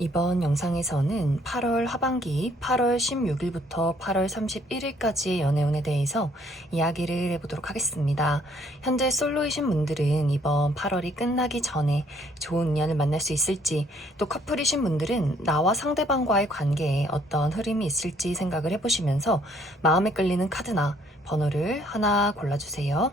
이번 영상에서는 8월 하반기 8월 16일부터 8월 31일까지의 연애운에 대해서 이야기를 해보도록 하겠습니다. 현재 솔로이신 분들은 이번 8월이 끝나기 전에 좋은 인연을 만날 수 있을지, 또 커플이신 분들은 나와 상대방과의 관계에 어떤 흐름이 있을지 생각을 해보시면서 마음에 끌리는 카드나 번호를 하나 골라주세요.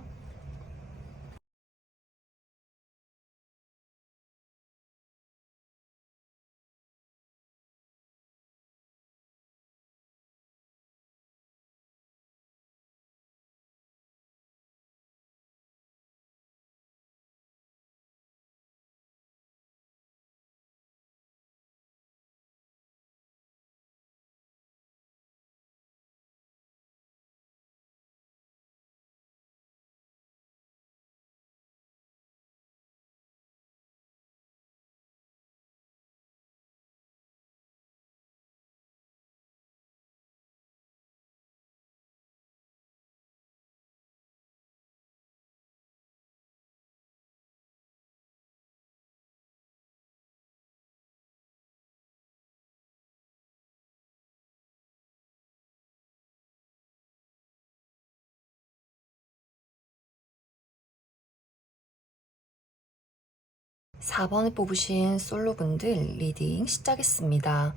4번을 뽑으신 솔로분들 리딩 시작했습니다.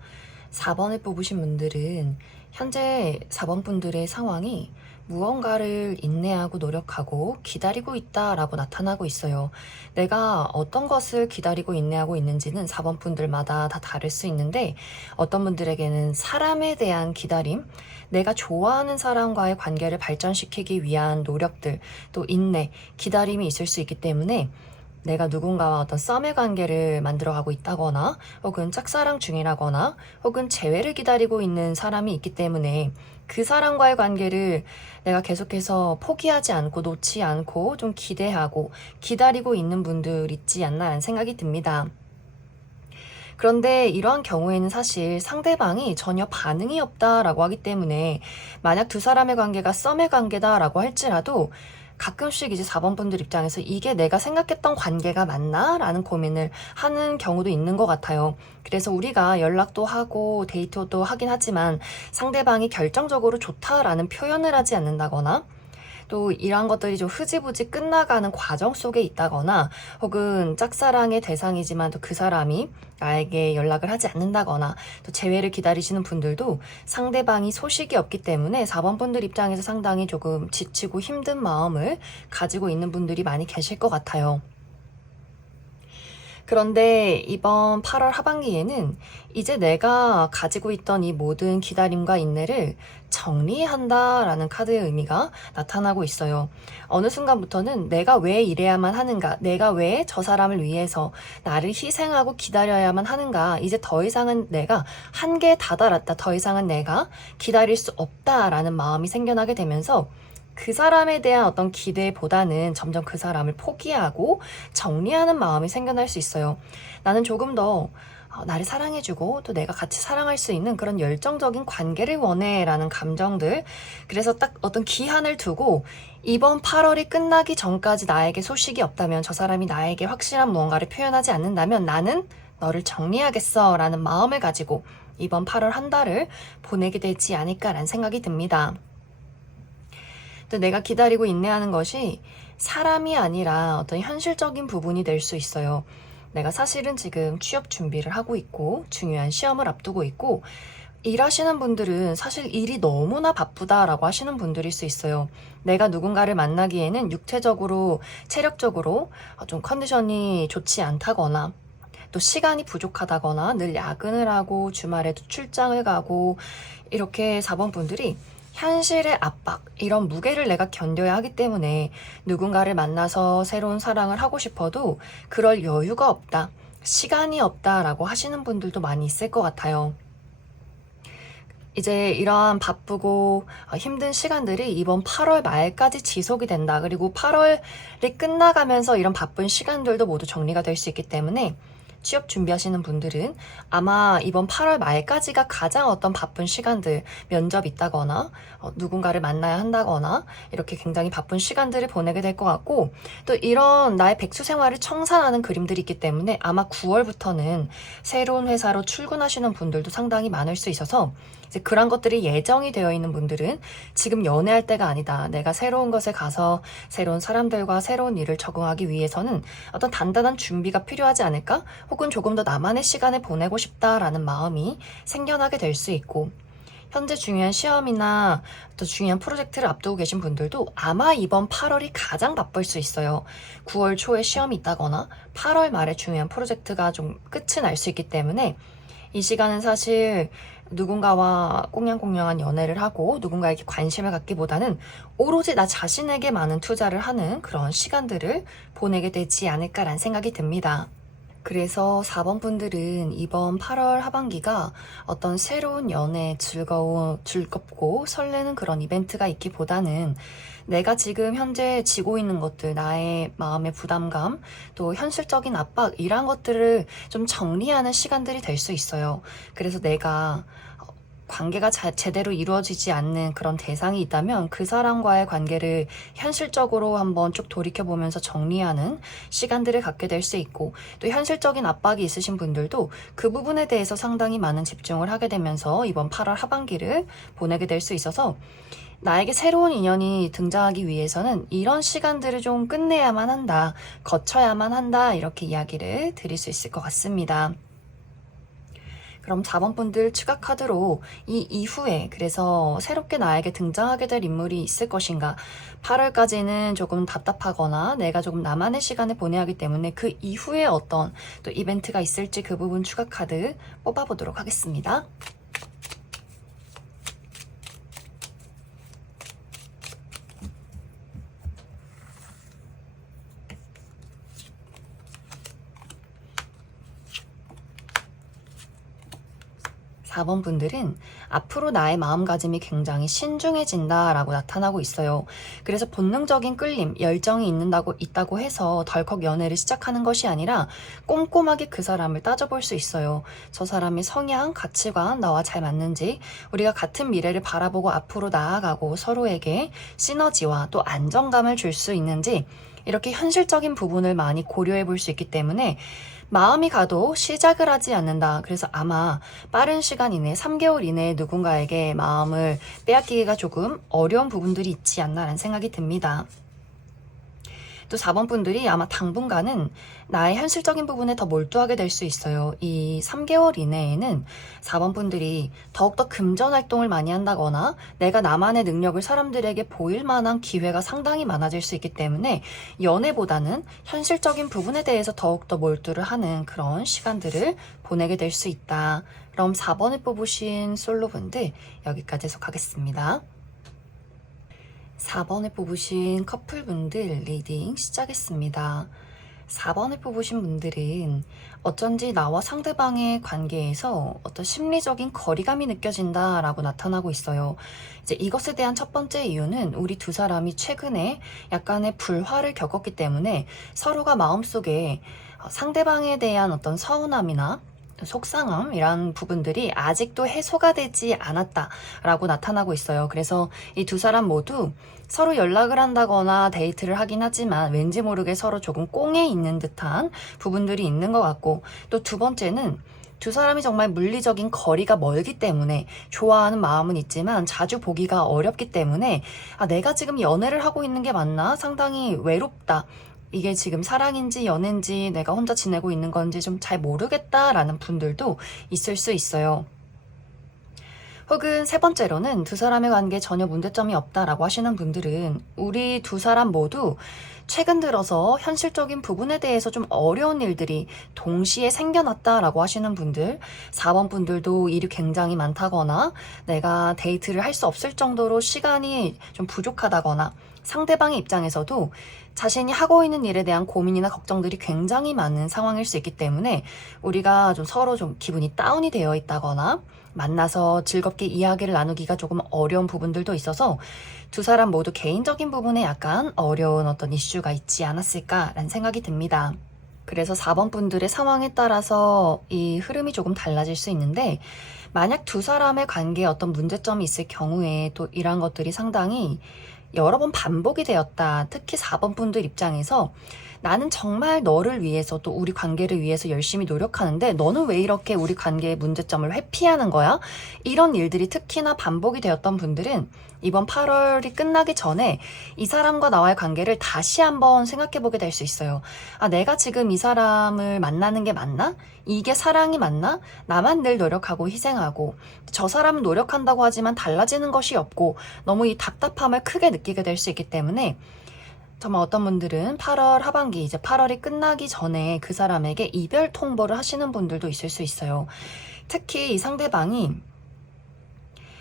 4번을 뽑으신 분들은 현재 4번 분들의 상황이 무언가를 인내하고 노력하고 기다리고 있다라고 나타나고 있어요. 내가 어떤 것을 기다리고 인내하고 있는지는 4번 분들마다 다 다를 수 있는데, 어떤 분들에게는 사람에 대한 기다림, 내가 좋아하는 사람과의 관계를 발전시키기 위한 노력들, 또 인내, 기다림이 있을 수 있기 때문에 내가 누군가와 어떤 썸의 관계를 만들어가고 있다거나, 혹은 짝사랑 중이라거나, 혹은 재회를 기다리고 있는 사람이 있기 때문에 그 사람과의 관계를 내가 계속해서 포기하지 않고 놓지 않고 좀 기대하고 기다리고 있는 분들 있지 않나라는 생각이 듭니다. 그런데 이러한 경우에는 사실 상대방이 전혀 반응이 없다라고 하기 때문에, 만약 두 사람의 관계가 썸의 관계다라고 할지라도 가끔씩 이제 4번 분들 입장에서 이게 내가 생각했던 관계가 맞나? 라는 고민을 하는 경우도 있는 것 같아요. 그래서 우리가 연락도 하고 데이트도 하긴 하지만 상대방이 결정적으로 좋다라는 표현을 하지 않는다거나, 또 이러한 것들이 좀 흐지부지 끝나가는 과정 속에 있다거나, 혹은 짝사랑의 대상이지만 또 그 사람이 나에게 연락을 하지 않는다거나, 또 재회를 기다리시는 분들도 상대방이 소식이 없기 때문에 4번 분들 입장에서 상당히 조금 지치고 힘든 마음을 가지고 있는 분들이 많이 계실 것 같아요. 그런데 이번 8월 하반기에는 이제 내가 가지고 있던 이 모든 기다림과 인내를 정리한다라는 카드의 의미가 나타나고 있어요. 어느 순간부터는 내가 왜 이래야만 하는가, 내가 왜 저 사람을 위해서 나를 희생하고 기다려야만 하는가, 이제 더 이상은 내가 한계에 다다랐다, 더 이상은 내가 기다릴 수 없다라는 마음이 생겨나게 되면서 그 사람에 대한 어떤 기대보다는 점점 그 사람을 포기하고 정리하는 마음이 생겨날 수 있어요. 나는 조금 더 나를 사랑해주고 또 내가 같이 사랑할 수 있는 그런 열정적인 관계를 원해 라는 감정들. 그래서 딱 어떤 기한을 두고 이번 8월이 끝나기 전까지 나에게 소식이 없다면, 저 사람이 나에게 확실한 무언가를 표현하지 않는다면 나는 너를 정리하겠어 라는 마음을 가지고 이번 8월 한 달을 보내게 되지 않을까라는 생각이 듭니다. 또 내가 기다리고 인내하는 것이 사람이 아니라 어떤 현실적인 부분이 될 수 있어요. 내가 사실은 지금 취업 준비를 하고 있고 중요한 시험을 앞두고 있고, 일하시는 분들은 사실 일이 너무나 바쁘다라고 하시는 분들일 수 있어요. 내가 누군가를 만나기에는 육체적으로, 체력적으로 좀 컨디션이 좋지 않다거나, 또 시간이 부족하다거나, 늘 야근을 하고 주말에도 출장을 가고, 이렇게 4번 분들이 현실의 압박, 이런 무게를 내가 견뎌야 하기 때문에 누군가를 만나서 새로운 사랑을 하고 싶어도 그럴 여유가 없다, 시간이 없다라고 하시는 분들도 많이 있을 것 같아요. 이제 이러한 바쁘고 힘든 시간들이 이번 8월 말까지 지속이 된다. 그리고 8월이 끝나가면서 이런 바쁜 시간들도 모두 정리가 될 수 있기 때문에 취업 준비하시는 분들은 아마 이번 8월 말까지가 가장 어떤 바쁜 시간들, 면접 있다거나 누군가를 만나야 한다거나 이렇게 굉장히 바쁜 시간들을 보내게 될 것 같고, 또 이런 나의 백수 생활을 청산하는 그림들이 있기 때문에 아마 9월부터는 새로운 회사로 출근하시는 분들도 상당히 많을 수 있어서, 이제 그런 것들이 예정이 되어 있는 분들은 지금 연애할 때가 아니다. 내가 새로운 것에 가서 새로운 사람들과 새로운 일을 적응하기 위해서는 어떤 단단한 준비가 필요하지 않을까? 혹은 조금 더 나만의 시간을 보내고 싶다라는 마음이 생겨나게 될 수 있고, 현재 중요한 시험이나 또 중요한 프로젝트를 앞두고 계신 분들도 아마 이번 8월이 가장 바쁠 수 있어요. 9월 초에 시험이 있다거나 8월 말에 중요한 프로젝트가 좀 끝이 날 수 있기 때문에 이 시간은 사실 누군가와 꽁냥꽁냥한 연애를 하고 누군가에게 관심을 갖기보다는 오로지 나 자신에게 많은 투자를 하는 그런 시간들을 보내게 되지 않을까라는 생각이 듭니다. 그래서 4번 분들은 이번 8월 하반기가 어떤 새로운 연애, 즐겁고 설레는 그런 이벤트가 있기보다는 내가 지금 현재 지고 있는 것들, 나의 마음의 부담감, 또 현실적인 압박, 이런 것들을 좀 정리하는 시간들이 될 수 있어요. 그래서 내가 관계가 제대로 이루어지지 않는 그런 대상이 있다면 그 사람과의 관계를 현실적으로 한번 쭉 돌이켜보면서 정리하는 시간들을 갖게 될 수 있고, 또 현실적인 압박이 있으신 분들도 그 부분에 대해서 상당히 많은 집중을 하게 되면서 이번 8월 하반기를 보내게 될 수 있어서, 나에게 새로운 인연이 등장하기 위해서는 이런 시간들을 좀 끝내야만 한다, 거쳐야만 한다, 이렇게 이야기를 드릴 수 있을 것 같습니다. 그럼 4번 분들 추가 카드로 이 이후에, 그래서 새롭게 나에게 등장하게 될 인물이 있을 것인가, 8월까지는 조금 답답하거나 내가 조금 나만의 시간을 보내야 하기 때문에 그 이후에 어떤 또 이벤트가 있을지 그 부분 추가 카드 뽑아보도록 하겠습니다. 4번 분들은 앞으로 나의 마음가짐이 굉장히 신중해진다라고 나타나고 있어요. 그래서 본능적인 끌림, 열정이 있다고 해서 덜컥 연애를 시작하는 것이 아니라 꼼꼼하게 그 사람을 따져볼 수 있어요. 저 사람의 성향, 가치관, 나와 잘 맞는지, 우리가 같은 미래를 바라보고 앞으로 나아가고 서로에게 시너지와 또 안정감을 줄 수 있는지, 이렇게 현실적인 부분을 많이 고려해 볼 수 있기 때문에 마음이 가도 시작을 하지 않는다. 그래서 아마 빠른 시간 이내, 3개월 이내에 누군가에게 마음을 빼앗기기가 조금 어려운 부분들이 있지 않나라는 생각이 듭니다. 또 4번 분들이 아마 당분간은 나의 현실적인 부분에 더 몰두하게 될 수 있어요. 이 3개월 이내에는 4번 분들이 더욱더 금전 활동을 많이 한다거나 내가 나만의 능력을 사람들에게 보일 만한 기회가 상당히 많아질 수 있기 때문에 연애보다는 현실적인 부분에 대해서 더욱더 몰두를 하는 그런 시간들을 보내게 될 수 있다. 그럼 4번을 뽑으신 솔로분들 여기까지 해석하겠습니다. 4번을 뽑으신 커플분들 리딩 시작했습니다. 4번을 뽑으신 분들은 어쩐지 나와 상대방의 관계에서 어떤 심리적인 거리감이 느껴진다라고 나타나고 있어요. 이제 이것에 대한 첫 번째 이유는 우리 두 사람이 최근에 약간의 불화를 겪었기 때문에 서로가 마음속에 상대방에 대한 어떤 서운함이나 속상함, 이런 부분들이 아직도 해소가 되지 않았다라고 나타나고 있어요. 그래서 이 두 사람 모두 서로 연락을 한다거나 데이트를 하긴 하지만 왠지 모르게 서로 조금 꽁에 있는 듯한 부분들이 있는 것 같고, 또 두 번째는 두 사람이 정말 물리적인 거리가 멀기 때문에 좋아하는 마음은 있지만 자주 보기가 어렵기 때문에 내가 지금 연애를 하고 있는 게 맞나? 상당히 외롭다. 이게 지금 사랑인지 연애인지 내가 혼자 지내고 있는 건지 좀 잘 모르겠다라는 분들도 있을 수 있어요. 혹은 세 번째로는 두 사람의 관계에 전혀 문제점이 없다라고 하시는 분들은 우리 두 사람 모두 최근 들어서 현실적인 부분에 대해서 좀 어려운 일들이 동시에 생겨났다라고 하시는 분들, 4번 분들도 일이 굉장히 많다거나 내가 데이트를 할 수 없을 정도로 시간이 좀 부족하다거나 상대방의 입장에서도 자신이 하고 있는 일에 대한 고민이나 걱정들이 굉장히 많은 상황일 수 있기 때문에 우리가 좀 서로 좀 기분이 다운이 되어 있다거나 만나서 즐겁게 이야기를 나누기가 조금 어려운 부분들도 있어서 두 사람 모두 개인적인 부분에 약간 어려운 어떤 이슈가 있지 않았을까라는 생각이 듭니다. 그래서 4번 분들의 상황에 따라서 이 흐름이 조금 달라질 수 있는데, 만약 두 사람의 관계에 어떤 문제점이 있을 경우에 또 이러한 것들이 상당히 여러 번 반복이 되었다. 특히 4번 분들 입장에서 나는 정말 너를 위해서 또 우리 관계를 위해서 열심히 노력하는데 너는 왜 이렇게 우리 관계의 문제점을 회피하는 거야? 이런 일들이 특히나 반복이 되었던 분들은 이번 8월이 끝나기 전에 이 사람과 나와의 관계를 다시 한번 생각해보게 될 수 있어요. 아, 내가 지금 이 사람을 만나는 게 맞나? 이게 사랑이 맞나? 나만 늘 노력하고 희생하고 저 사람은 노력한다고 하지만 달라지는 것이 없고 너무 이 답답함을 크게 느끼게 될 수 있기 때문에 정말 어떤 분들은 8월 하반기, 이제 8월이 끝나기 전에 그 사람에게 이별 통보를 하시는 분들도 있을 수 있어요. 특히 이 상대방이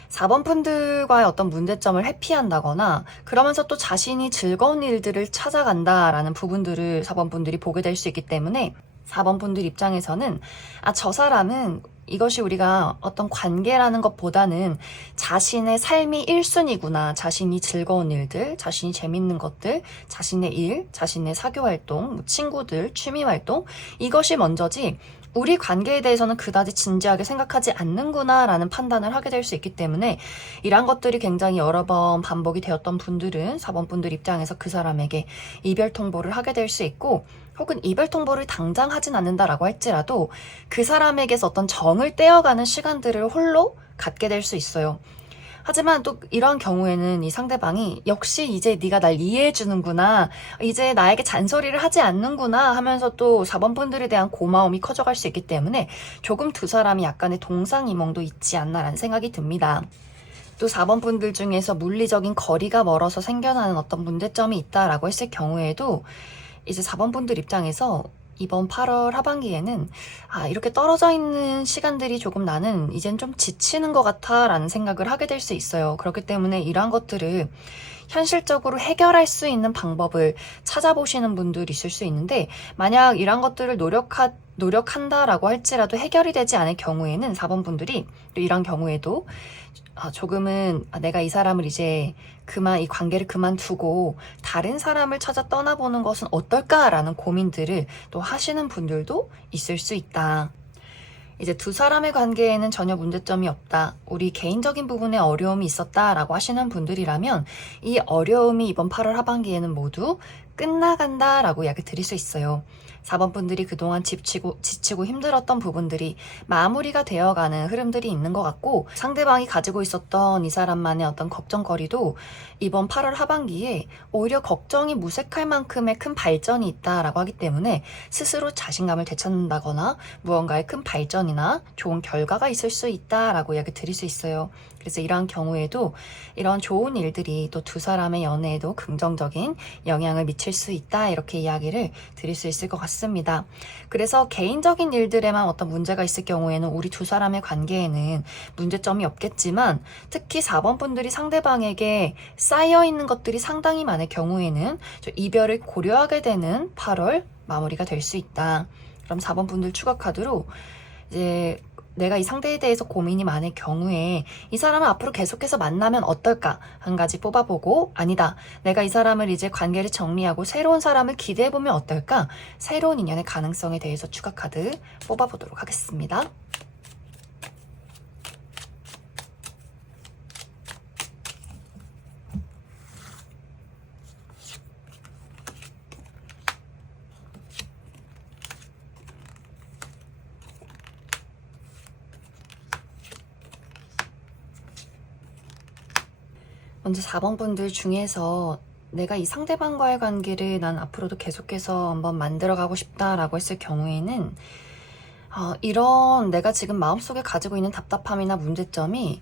4번 분들과의 어떤 문제점을 회피한다거나 그러면서 또 자신이 즐거운 일들을 찾아간다라는 부분들을 4번 분들이 보게 될 수 있기 때문에 4번 분들 입장에서는 아, 저 사람은 이것이 우리가 어떤 관계라는 것보다는 자신의 삶이 1순위구나. 자신이 즐거운 일들, 자신이 재밌는 것들, 자신의 일, 자신의 사교활동, 친구들, 취미활동 이것이 먼저지 우리 관계에 대해서는 그다지 진지하게 생각하지 않는구나 라는 판단을 하게 될 수 있기 때문에 이러한 것들이 굉장히 여러 번 반복이 되었던 분들은 4번 분들 입장에서 그 사람에게 이별 통보를 하게 될 수 있고 혹은 이별 통보를 당장 하진 않는다라고 할지라도 그 사람에게서 어떤 정을 떼어가는 시간들을 홀로 갖게 될 수 있어요. 하지만 또 이러한 경우에는 이 상대방이 역시 이제 네가 날 이해해 주는구나, 이제 나에게 잔소리를 하지 않는구나 하면서 또 4번 분들에 대한 고마움이 커져갈 수 있기 때문에 조금 두 사람이 약간의 동상이몽도 있지 않나라는 생각이 듭니다. 또 4번 분들 중에서 물리적인 거리가 멀어서 생겨나는 어떤 문제점이 있다라고 했을 경우에도 이제 4번 분들 입장에서 이번 8월 하반기에는 아, 이렇게 떨어져 있는 시간들이 조금 나는 이젠 좀 지치는 것 같아 라는 생각을 하게 될 수 있어요. 그렇기 때문에 이러한 것들을 현실적으로 해결할 수 있는 방법을 찾아보시는 분들이 있을 수 있는데 만약 이러한 것들을 노력한다라고 할지라도 해결이 되지 않을 경우에는 4번 분들이 또 이런 경우에도 조금은 내가 이 사람을 이제 이 관계를 그만두고 다른 사람을 찾아 떠나보는 것은 어떨까라는 고민들을 또 하시는 분들도 있을 수 있다. 이제 두 사람의 관계에는 전혀 문제점이 없다. 우리 개인적인 부분에 어려움이 있었다라고 하시는 분들이라면 이 어려움이 이번 8월 하반기에는 모두 끝나간다라고 이야기 드릴 수 있어요. 4번 분들이 그동안 지치고 힘들었던 부분들이 마무리가 되어가는 흐름들이 있는 것 같고 상대방이 가지고 있었던 이 사람만의 어떤 걱정거리도 이번 8월 하반기에 오히려 걱정이 무색할 만큼의 큰 발전이 있다라고 하기 때문에 스스로 자신감을 되찾는다거나 무언가의 큰 발전이나 좋은 결과가 있을 수 있다라고 이야기 드릴 수 있어요. 그래서 이러한 경우에도 이런 좋은 일들이 또 두 사람의 연애에도 긍정적인 영향을 미칠 수 있다 이렇게 이야기를 드릴 수 있을 것 같습니다. 그래서 개인적인 일들에만 어떤 문제가 있을 경우에는 우리 두 사람의 관계에는 문제점이 없겠지만 특히 4번 분들이 상대방에게 쌓여있는 것들이 상당히 많을 경우에는 이별을 고려하게 되는 8월 마무리가 될 수 있다. 그럼 4번 분들 추가 카드로 이제 내가 이 상대에 대해서 고민이 많을 경우에 이 사람을 앞으로 계속해서 만나면 어떨까 한 가지 뽑아보고 아니다 내가 이 사람을 이제 관계를 정리하고 새로운 사람을 기대해보면 어떨까 새로운 인연의 가능성에 대해서 추가 카드 뽑아보도록 하겠습니다. 먼저 4번 분들 중에서 내가 이 상대방과의 관계를 난 앞으로도 계속해서 한번 만들어가고 싶다라고 했을 경우에는 이런 내가 지금 마음속에 가지고 있는 답답함이나 문제점이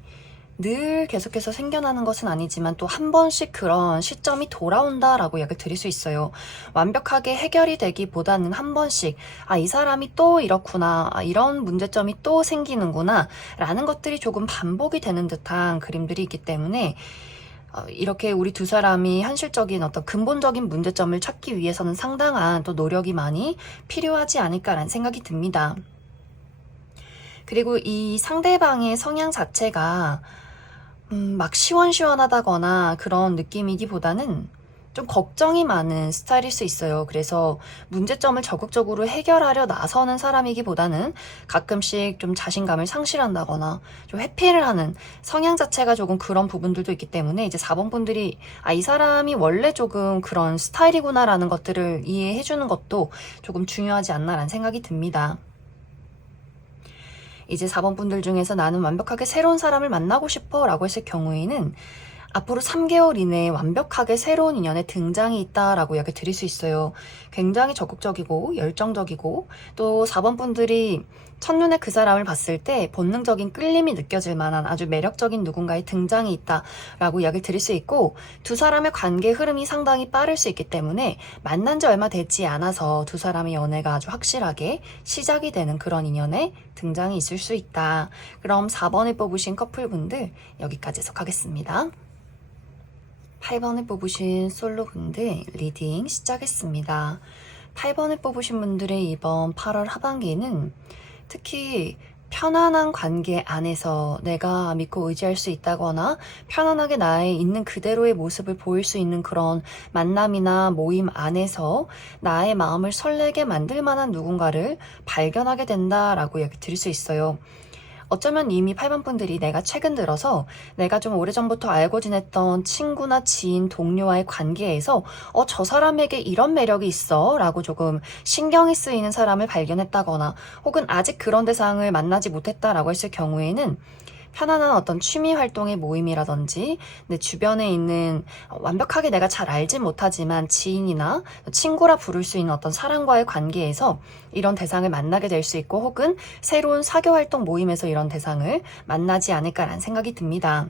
늘 계속해서 생겨나는 것은 아니지만 또 한 번씩 그런 시점이 돌아온다라고 이야기를 드릴 수 있어요. 완벽하게 해결이 되기보다는 한 번씩 이 사람이 또 이렇구나, 이런 문제점이 또 생기는구나 라는 것들이 조금 반복이 되는 듯한 그림들이 있기 때문에 이렇게 우리 두 사람이 현실적인 어떤 근본적인 문제점을 찾기 위해서는 상당한 또 노력이 많이 필요하지 않을까라는 생각이 듭니다. 그리고 이 상대방의 성향 자체가 막 시원시원하다거나 그런 느낌이기보다는 좀 걱정이 많은 스타일일 수 있어요. 그래서 문제점을 적극적으로 해결하려 나서는 사람이기보다는 가끔씩 좀 자신감을 상실한다거나 좀 회피를 하는 성향 자체가 조금 그런 부분들도 있기 때문에 이제 4번 분들이 이 사람이 원래 조금 그런 스타일이구나라는 것들을 이해해 주는 것도 조금 중요하지 않나라는 생각이 듭니다. 이제 4번 분들 중에서 나는 완벽하게 새로운 사람을 만나고 싶어 라고 했을 경우에는 앞으로 3개월 이내에 완벽하게 새로운 인연의 등장이 있다라고 이야기 드릴 수 있어요. 굉장히 적극적이고 열정적이고 또 4번 분들이 첫눈에 그 사람을 봤을 때 본능적인 끌림이 느껴질 만한 아주 매력적인 누군가의 등장이 있다라고 이야기를 드릴 수 있고 두 사람의 관계 흐름이 상당히 빠를 수 있기 때문에 만난 지 얼마 되지 않아서 두 사람의 연애가 아주 확실하게 시작이 되는 그런 인연의 등장이 있을 수 있다. 그럼 4번을 뽑으신 커플분들 여기까지 해석하겠습니다. 8번을 뽑으신 솔로분들 리딩 시작했습니다. 8번을 뽑으신 분들의 이번 8월 하반기에는 특히 편안한 관계 안에서 내가 믿고 의지할 수 있다거나 편안하게 나의 있는 그대로의 모습을 보일 수 있는 그런 만남이나 모임 안에서 나의 마음을 설레게 만들 만한 누군가를 발견하게 된다라고 이야기 드릴 수 있어요. 어쩌면 이미 8번 분들이 내가 최근 들어서 내가 좀 오래전부터 알고 지냈던 친구나 지인, 동료와의 관계에서 저 사람에게 이런 매력이 있어 라고 조금 신경이 쓰이는 사람을 발견했다거나 혹은 아직 그런 대상을 만나지 못했다라고 했을 경우에는 편안한 어떤 취미 활동의 모임이라든지 내 주변에 있는 완벽하게 내가 잘 알진 못하지만 지인이나 친구라 부를 수 있는 어떤 사람과의 관계에서 이런 대상을 만나게 될 수 있고 혹은 새로운 사교 활동 모임에서 이런 대상을 만나지 않을까라는 생각이 듭니다.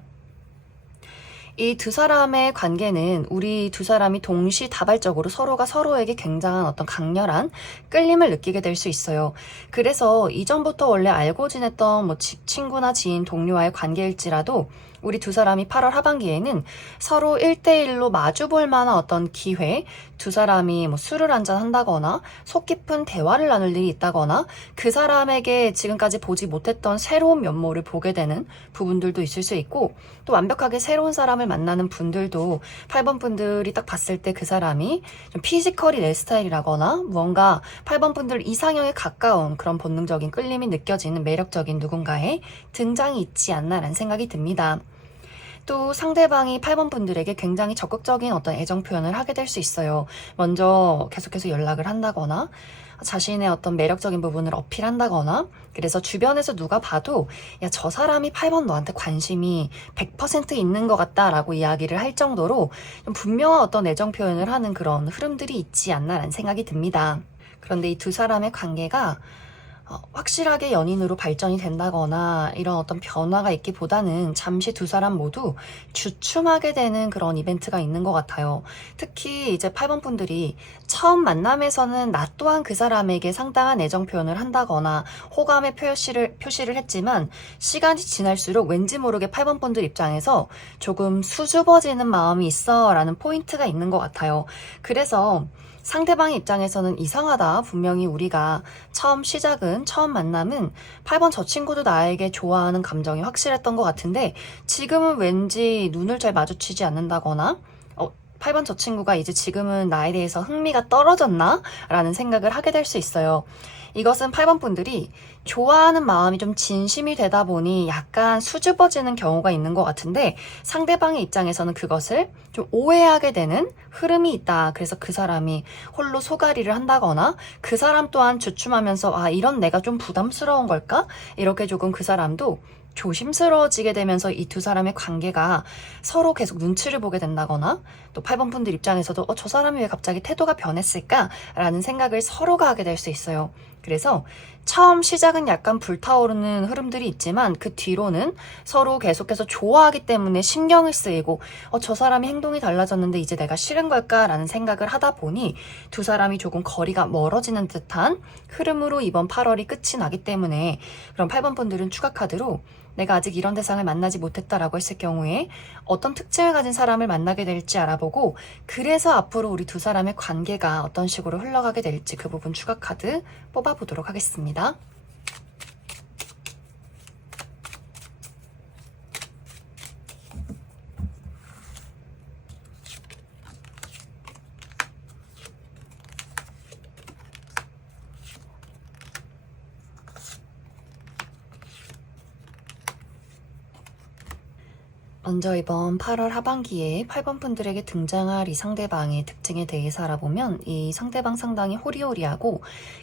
이 두 사람의 관계는 우리 두 사람이 동시다발적으로 서로가 서로에게 굉장한 어떤 강렬한 끌림을 느끼게 될 수 있어요. 그래서 이전부터 원래 알고 지냈던 친구나 지인, 동료와의 관계일지라도 우리 두 사람이 8월 하반기에는 서로 1대1로 마주볼 만한 어떤 기회, 두 사람이 술을 한잔 한다거나 속 깊은 대화를 나눌 일이 있다거나 그 사람에게 지금까지 보지 못했던 새로운 면모를 보게 되는 부분들도 있을 수 있고 또 완벽하게 새로운 사람을 만나는 분들도 8번 분들이 딱 봤을 때 그 사람이 좀 피지컬이 내 스타일이라거나 무언가 8번 분들 이상형에 가까운 그런 본능적인 끌림이 느껴지는 매력적인 누군가의 등장이 있지 않나라는 생각이 듭니다. 또 상대방이 8번 분들에게 굉장히 적극적인 어떤 애정 표현을 하게 될 수 있어요. 먼저 계속해서 연락을 한다거나 자신의 어떤 매력적인 부분을 어필한다거나 그래서 주변에서 누가 봐도 야, 저 사람이 8번 너한테 관심이 100% 있는 것 같다라고 이야기를 할 정도로 좀 분명한 어떤 애정 표현을 하는 그런 흐름들이 있지 않나라는 생각이 듭니다. 그런데 이 두 사람의 관계가 확실하게 연인으로 발전이 된다거나 이런 어떤 변화가 있기보다는 잠시 두 사람 모두 주춤하게 되는 그런 이벤트가 있는 것 같아요. 특히 이제 8번 분들이 처음 만남에서는 나 또한 그 사람에게 상당한 애정 표현을 한다거나 호감의 표시를 했지만 시간이 지날수록 왠지 모르게 8번 분들 입장에서 조금 수줍어지는 마음이 있어 라는 포인트가 있는 것 같아요. 그래서 상대방의 입장에서는 이상하다. 분명히 우리가 처음 만남은 8번 저 친구도 나에게 좋아하는 감정이 확실했던 것 같은데 지금은 왠지 눈을 잘 마주치지 않는다거나 8번 저 친구가 이제 지금은 나에 대해서 흥미가 떨어졌나? 라는 생각을 하게 될 수 있어요. 이것은 8번 분들이 좋아하는 마음이 좀 진심이 되다 보니 약간 수줍어지는 경우가 있는 것 같은데 상대방의 입장에서는 그것을 좀 오해하게 되는 흐름이 있다. 그래서 그 사람이 홀로 소가리를 한다거나 그 사람 또한 주춤하면서 이런 내가 좀 부담스러운 걸까? 이렇게 조금 그 사람도 조심스러워지게 되면서 이 두 사람의 관계가 서로 계속 눈치를 보게 된다거나 또 8번 분들 입장에서도 저 사람이 왜 갑자기 태도가 변했을까? 라는 생각을 서로가 하게 될 수 있어요. 그래서 처음 시작은 약간 불타오르는 흐름들이 있지만 그 뒤로는 서로 계속해서 좋아하기 때문에 신경을 쓰이고 저 사람이 행동이 달라졌는데 이제 내가 싫은 걸까? 라는 생각을 하다 보니 두 사람이 조금 거리가 멀어지는 듯한 흐름으로 이번 8월이 끝이 나기 때문에 그럼 8번 분들은 추가 카드로 내가 아직 이런 대상을 만나지 못했다라고 했을 경우에 어떤 특징을 가진 사람을 만나게 될지 알아보고 그래서 앞으로 우리 두 사람의 관계가 어떤 식으로 흘러가게 될지 그 부분 추가 카드 뽑아보도록 하겠습니다. 먼저 이번 8월 하반기에 8번 분들에게 등장할 이 상대방의 특징에 대해서 알아보면 이 상대방 상당히 호리호리하고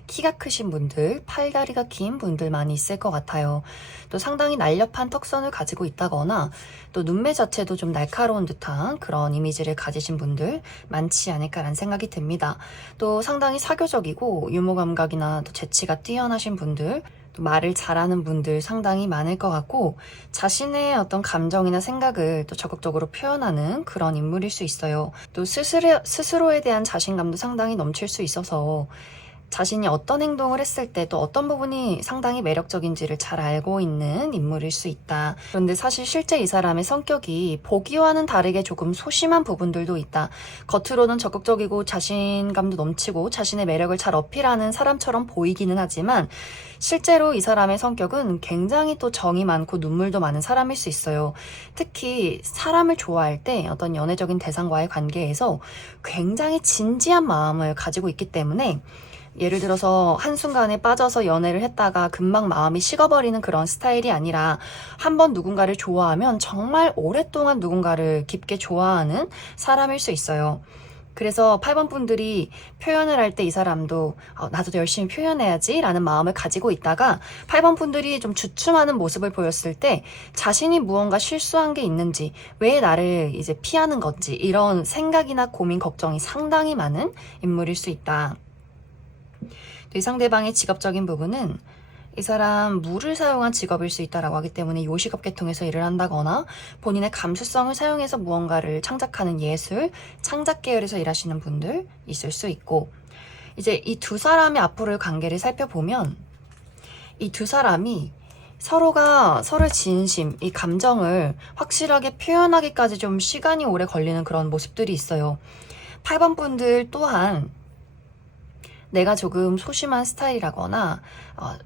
키가 크신 분들, 팔다리가 긴 분들 많이 있을 것 같아요. 또 상당히 날렵한 턱선을 가지고 있다거나 또 눈매 자체도 좀 날카로운 듯한 그런 이미지를 가지신 분들 많지 않을까라는 생각이 듭니다. 또 상당히 사교적이고 유머 감각이나 또 재치가 뛰어나신 분들, 말을 잘하는 분들 상당히 많을 것 같고 자신의 어떤 감정이나 생각을 또 적극적으로 표현하는 그런 인물일 수 있어요. 또 스스로에 대한 자신감도 상당히 넘칠 수 있어서 자신이 어떤 행동을 했을 때 또 어떤 부분이 상당히 매력적인지를 잘 알고 있는 인물일 수 있다. 그런데 사실 실제 이 사람의 성격이 보기와는 다르게 조금 소심한 부분들도 있다. 겉으로는 적극적이고 자신감도 넘치고 자신의 매력을 잘 어필하는 사람처럼 보이기는 하지만 실제로 이 사람의 성격은 굉장히 또 정이 많고 눈물도 많은 사람일 수 있어요. 특히 사람을 좋아할 때 어떤 연애적인 대상과의 관계에서 굉장히 진지한 마음을 가지고 있기 때문에 예를 들어서 한순간에 빠져서 연애를 했다가 금방 마음이 식어버리는 그런 스타일이 아니라 한번 누군가를 좋아하면 정말 오랫동안 누군가를 깊게 좋아하는 사람일 수 있어요. 그래서 8번 분들이 표현을 할 때 이 사람도 나도 열심히 표현해야지 라는 마음을 가지고 있다가 8번 분들이 좀 주춤하는 모습을 보였을 때 자신이 무언가 실수한 게 있는지, 왜 나를 이제 피하는 건지 이런 생각이나 고민, 걱정이 상당히 많은 인물일 수 있다. 이 상대방의 직업적인 부분은 이 사람 물을 사용한 직업일 수 있다라고 하기 때문에 요식업 계통에서 일을 한다거나 본인의 감수성을 사용해서 무언가를 창작하는 예술, 창작 계열에서 일하시는 분들 있을 수 있고, 이제 이 두 사람의 앞으로의 관계를 살펴보면 이 두 사람이 서로가 서로의 진심, 이 감정을 확실하게 표현하기까지 좀 시간이 오래 걸리는 그런 모습들이 있어요. 8번 분들 또한 내가 조금 소심한 스타일이라거나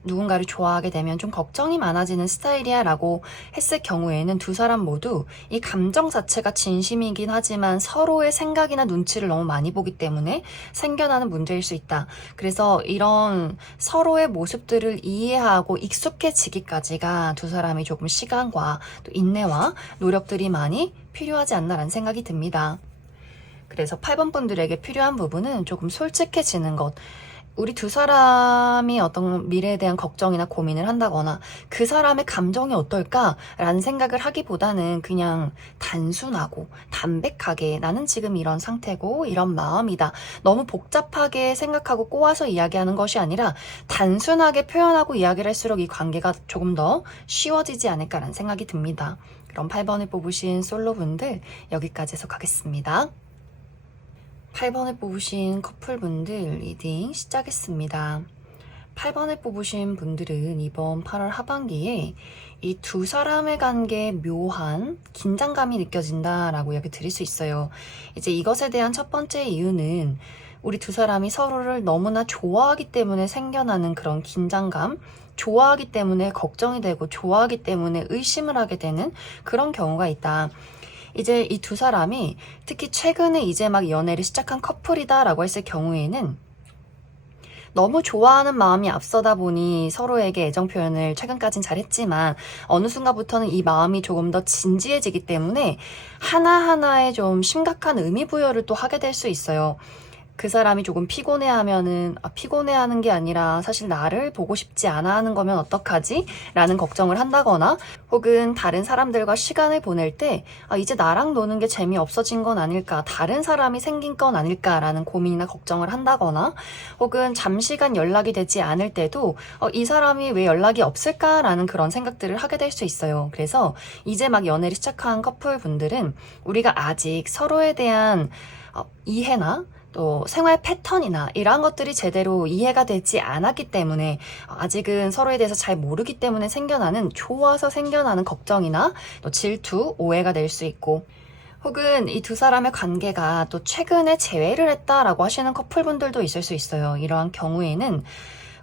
누군가를 좋아하게 되면 좀 걱정이 많아지는 스타일이야 라고 했을 경우에는 두 사람 모두 이 감정 자체가 진심이긴 하지만 서로의 생각이나 눈치를 너무 많이 보기 때문에 생겨나는 문제일 수 있다. 그래서 이런 서로의 모습들을 이해하고 익숙해지기까지가 두 사람이 조금 시간과 또 인내와 노력들이 많이 필요하지 않나라는 생각이 듭니다. 그래서 8번 분들에게 필요한 부분은 조금 솔직해지는 것. 우리 두 사람이 어떤 미래에 대한 걱정이나 고민을 한다거나 그 사람의 감정이 어떨까라는 생각을 하기보다는 그냥 단순하고 담백하게 나는 지금 이런 상태고 이런 마음이다. 너무 복잡하게 생각하고 꼬아서 이야기하는 것이 아니라 단순하게 표현하고 이야기를 할수록 이 관계가 조금 더 쉬워지지 않을까라는 생각이 듭니다. 그럼 8번을 뽑으신 솔로분들 여기까지 해석하겠습니다. 8번을 뽑으신 커플분들 리딩 시작했습니다. 8번을 뽑으신 분들은 이번 8월 하반기에 이 두 사람의 관계에 묘한 긴장감이 느껴진다라고 이야기 드릴 수 있어요. 이제 이것에 대한 첫 번째 이유는 우리 두 사람이 서로를 너무나 좋아하기 때문에 생겨나는 그런 긴장감, 좋아하기 때문에 걱정이 되고 좋아하기 때문에 의심을 하게 되는 그런 경우가 있다. 이제 이 두 사람이 특히 최근에 이제 막 연애를 시작한 커플이다라고 했을 경우에는 너무 좋아하는 마음이 앞서다 보니 서로에게 애정 표현을 최근까진 잘했지만 어느 순간부터는 이 마음이 조금 더 진지해지기 때문에 하나하나에 좀 심각한 의미 부여를 또 하게 될 수 있어요. 그 사람이 조금 피곤해하면은 피곤해하는 게 아니라 사실 나를 보고 싶지 않아 하는 거면 어떡하지? 라는 걱정을 한다거나 혹은 다른 사람들과 시간을 보낼 때 이제 나랑 노는 게 재미없어진 건 아닐까? 다른 사람이 생긴 건 아닐까라는 고민이나 걱정을 한다거나 혹은 잠시간 연락이 되지 않을 때도 이 사람이 왜 연락이 없을까라는 그런 생각들을 하게 될 수 있어요. 그래서 이제 막 연애를 시작한 커플분들은 우리가 아직 서로에 대한 이해나 또 생활 패턴이나 이러한 것들이 제대로 이해가 되지 않았기 때문에 아직은 서로에 대해서 잘 모르기 때문에 생겨나는 좋아서 생겨나는 걱정이나 또 질투, 오해가 될 수 있고 혹은 이 두 사람의 관계가 또 최근에 재회를 했다라고 하시는 커플분들도 있을 수 있어요. 이러한 경우에는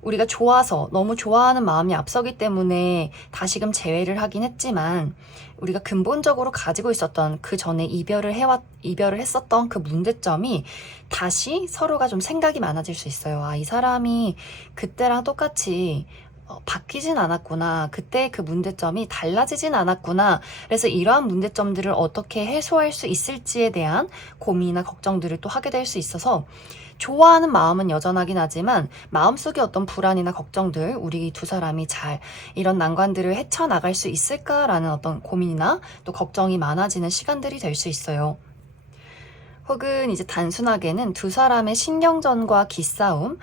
우리가 좋아서 너무 좋아하는 마음이 앞서기 때문에 다시금 재회를 하긴 했지만 우리가 근본적으로 가지고 있었던 그 전에 이별을 했었던 그 문제점이 다시 서로가 좀 생각이 많아질 수 있어요. 이 사람이 그때랑 똑같이 바뀌진 않았구나. 그때 그 문제점이 달라지진 않았구나. 그래서 이러한 문제점들을 어떻게 해소할 수 있을지에 대한 고민이나 걱정들을 또 하게 될 수 있어서 좋아하는 마음은 여전하긴 하지만 마음속에 어떤 불안이나 걱정들, 우리 두 사람이 잘 이런 난관들을 헤쳐나갈 수 있을까라는 어떤 고민이나 또 걱정이 많아지는 시간들이 될 수 있어요. 혹은 이제 단순하게는 두 사람의 신경전과 기싸움,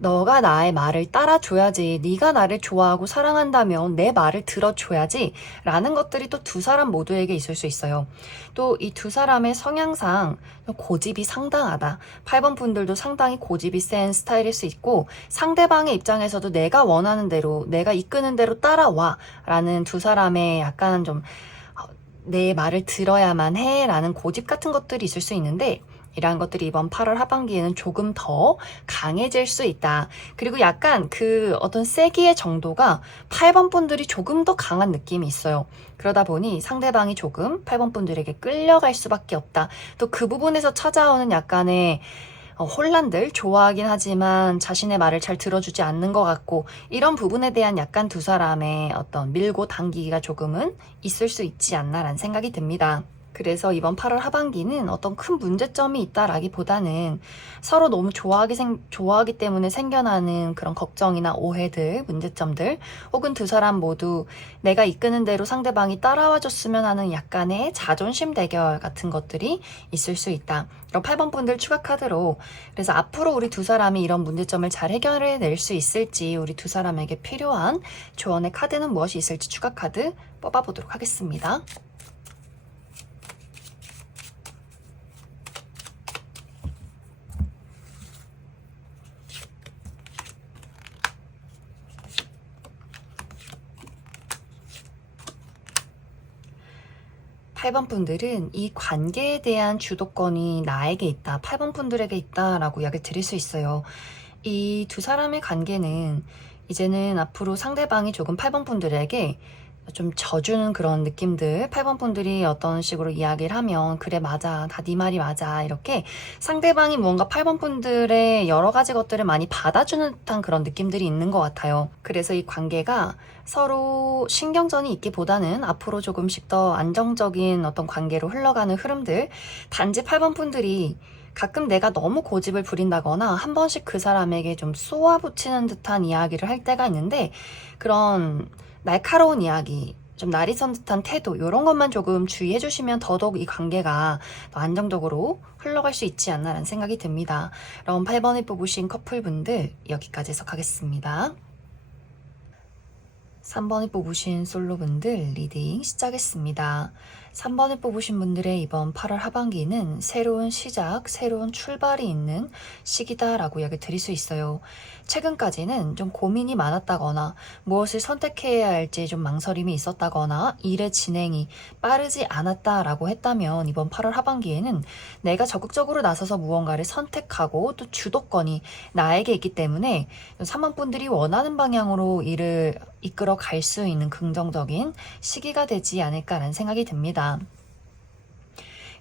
너가 나의 말을 따라줘야지, 네가 나를 좋아하고 사랑한다면 내 말을 들어줘야지 라는 것들이 또 두 사람 모두에게 있을 수 있어요. 또 이 두 사람의 성향상 고집이 상당하다. 8번 분들도 상당히 고집이 센 스타일일 수 있고, 상대방의 입장에서도 내가 원하는 대로, 내가 이끄는 대로 따라와 라는 두 사람의 약간 좀 내 말을 들어야만 해 라는 고집 같은 것들이 있을 수 있는데, 이러한 것들이 이번 8월 하반기에는 조금 더 강해질 수 있다. 그리고 약간 그 어떤 세기의 정도가 8번 분들이 조금 더 강한 느낌이 있어요. 그러다 보니 상대방이 조금 8번 분들에게 끌려갈 수밖에 없다. 또 그 부분에서 찾아오는 약간의 혼란들, 좋아하긴 하지만 자신의 말을 잘 들어주지 않는 것 같고, 이런 부분에 대한 약간 두 사람의 어떤 밀고 당기기가 조금은 있을 수 있지 않나라는 생각이 듭니다. 그래서 이번 8월 하반기는 어떤 큰 문제점이 있다라기보다는 서로 너무 좋아하기 때문에 생겨나는 그런 걱정이나 오해들, 문제점들, 혹은 두 사람 모두 내가 이끄는 대로 상대방이 따라와 줬으면 하는 약간의 자존심 대결 같은 것들이 있을 수 있다. 이런 8번 분들 추가 카드로, 그래서 앞으로 우리 두 사람이 이런 문제점을 잘 해결해낼 수 있을지, 우리 두 사람에게 필요한 조언의 카드는 무엇이 있을지 추가 카드 뽑아보도록 하겠습니다. 8번 분들은 이 관계에 대한 주도권이 나에게 있다, 8번 분들에게 있다라고 이야기를 드릴 수 있어요. 이 두 사람의 관계는 이제는 앞으로 상대방이 조금 8번 분들에게 좀 져주는 그런 느낌들, 8번 분들이 어떤 식으로 이야기를 하면 그래 맞아, 다 네 말이 맞아, 이렇게 상대방이 뭔가 8번 분들의 여러 가지 것들을 많이 받아주는 듯한 그런 느낌들이 있는 것 같아요. 그래서 이 관계가 서로 신경전이 있기보다는 앞으로 조금씩 더 안정적인 어떤 관계로 흘러가는 흐름들, 단지 8번 분들이 가끔 내가 너무 고집을 부린다거나 한 번씩 그 사람에게 좀 쏘아붙이는 듯한 이야기를 할 때가 있는데, 그런 날카로운 이야기, 좀 날이 선 듯한 태도, 이런 것만 조금 주의해 주시면 더더욱 이 관계가 더 안정적으로 흘러갈 수 있지 않나라는 생각이 듭니다. 그럼 8번을 뽑으신 커플분들 여기까지 해석하겠습니다. 3번을 뽑으신 솔로분들 리딩 시작했습니다. 3번을 뽑으신 분들의 이번 8월 하반기는 새로운 시작, 새로운 출발이 있는 시기다라고 이야기 드릴 수 있어요. 최근까지는 좀 고민이 많았다거나 무엇을 선택해야 할지 좀 망설임이 있었다거나 일의 진행이 빠르지 않았다라고 했다면, 이번 8월 하반기에는 내가 적극적으로 나서서 무언가를 선택하고 또 주도권이 나에게 있기 때문에 3번 분들이 원하는 방향으로 일을 이끌어 갈 수 있는 긍정적인 시기가 되지 않을까라는 생각이 듭니다.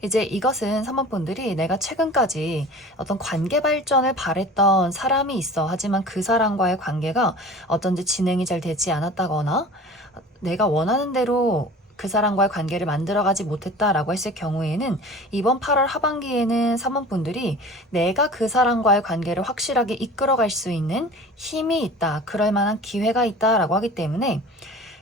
이제 이것은 3번 분들이 내가 최근까지 어떤 관계 발전을 바랬던 사람이 있어. 하지만 그 사람과의 관계가 어쩐지 진행이 잘 되지 않았다거나 내가 원하는 대로 그 사람과의 관계를 만들어가지 못했다라고 했을 경우에는, 이번 8월 하반기에는 3번 분들이 내가 그 사람과의 관계를 확실하게 이끌어갈 수 있는 힘이 있다, 그럴 만한 기회가 있다라고 하기 때문에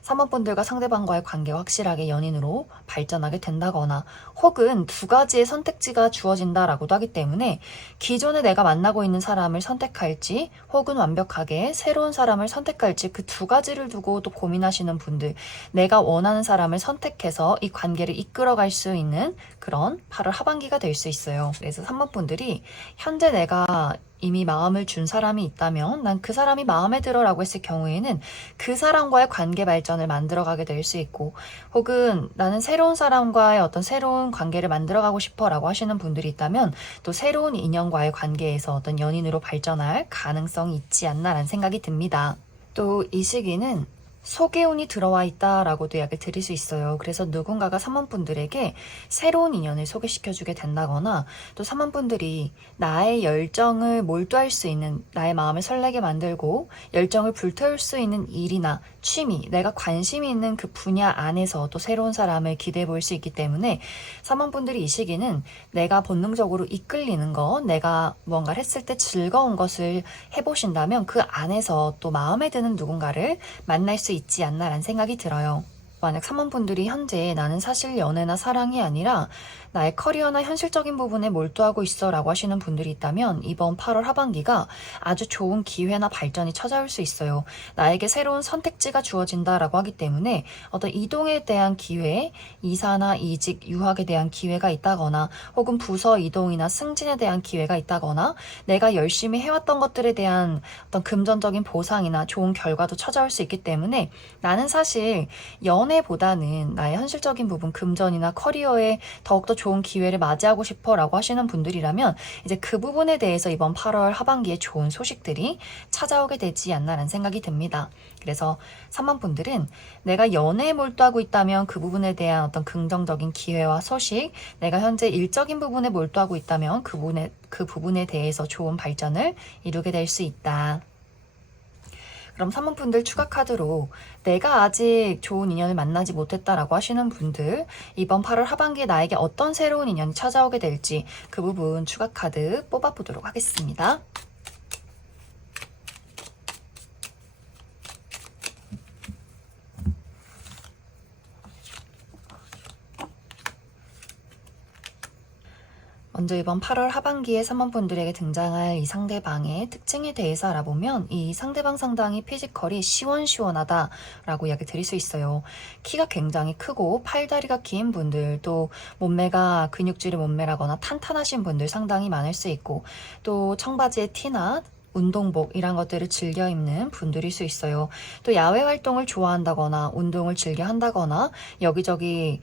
3번 분들과 상대방과의 관계가 확실하게 연인으로 발전하게 된다거나, 혹은 두 가지의 선택지가 주어진다라고도 하기 때문에 기존에 내가 만나고 있는 사람을 선택할지 혹은 완벽하게 새로운 사람을 선택할지, 그 두 가지를 두고 또 고민하시는 분들, 내가 원하는 사람을 선택해서 이 관계를 이끌어갈 수 있는 그런 8월 하반기가 될 수 있어요. 그래서 3번 분들이 현재 내가 이미 마음을 준 사람이 있다면, 난 그 사람이 마음에 들어 라고 했을 경우에는 그 사람과의 관계 발전을 만들어가게 될 수 있고, 혹은 나는 새로운 사람과의 어떤 새로운 관계를 만들어가고 싶어 라고 하시는 분들이 있다면, 또 새로운 인연과의 관계에서 어떤 연인으로 발전할 가능성이 있지 않나라는 생각이 듭니다. 또 이 시기는 속의 운이 들어와 있다라고도 이야기를 드릴 수 있어요. 그래서 누군가가 3번분들에게 새로운 인연을 소개시켜주게 된다거나 또 3번분들이 나의 열정을 몰두할 수 있는, 나의 마음을 설레게 만들고 열정을 불태울 수 있는 일이나 취미, 내가 관심이 있는 그 분야 안에서 또 새로운 사람을 기대해 볼 수 있기 때문에 3번분들이 이 시기는 내가 본능적으로 이끌리는 것, 내가 뭔가를 했을 때 즐거운 것을 해보신다면 그 안에서 또 마음에 드는 누군가를 만날 수 있지 않나라는 생각이 들어요. 만약 3번분들이 현재 나는 사실 연애나 사랑이 아니라 나의 커리어나 현실적인 부분에 몰두하고 있어 라고 하시는 분들이 있다면 이번 8월 하반기가 아주 좋은 기회나 발전이 찾아올 수 있어요. 나에게 새로운 선택지가 주어진다라고 하기 때문에 어떤 이동에 대한 기회, 이사나 이직, 유학에 대한 기회가 있다거나 혹은 부서 이동이나 승진에 대한 기회가 있다거나 내가 열심히 해왔던 것들에 대한 어떤 금전적인 보상이나 좋은 결과도 찾아올 수 있기 때문에 나는 사실 연애보다는 나의 현실적인 부분, 금전이나 커리어에 더욱더 좋은 기회를 맞이하고 싶어 라고 하시는 분들이라면 이제 그 부분에 대해서 이번 8월 하반기에 좋은 소식들이 찾아오게 되지 않나라는 생각이 듭니다. 그래서 3번 분들은 내가 연애에 몰두하고 있다면 그 부분에 대한 어떤 긍정적인 기회와 소식, 내가 현재 일적인 부분에 몰두하고 있다면 그 부분에 대해서 좋은 발전을 이루게 될 수 있다. 그럼 3번 분들 추가 카드로 내가 아직 좋은 인연을 만나지 못했다라고 하시는 분들, 이번 8월 하반기에 나에게 어떤 새로운 인연이 찾아오게 될지 그 부분 추가 카드 뽑아보도록 하겠습니다. 먼저 이번 8월 하반기에 3번분들에게 등장할 이 상대방의 특징에 대해서 알아보면 이 상대방 상당히 피지컬이 시원시원하다라고 이야기 드릴 수 있어요. 키가 굉장히 크고 팔다리가 긴 분들, 또 몸매가 근육질의 몸매라거나 탄탄하신 분들 상당히 많을 수 있고, 또 청바지에 티나 운동복 이런 것들을 즐겨 입는 분들일 수 있어요. 또 야외 활동을 좋아한다거나 운동을 즐겨 한다거나 여기저기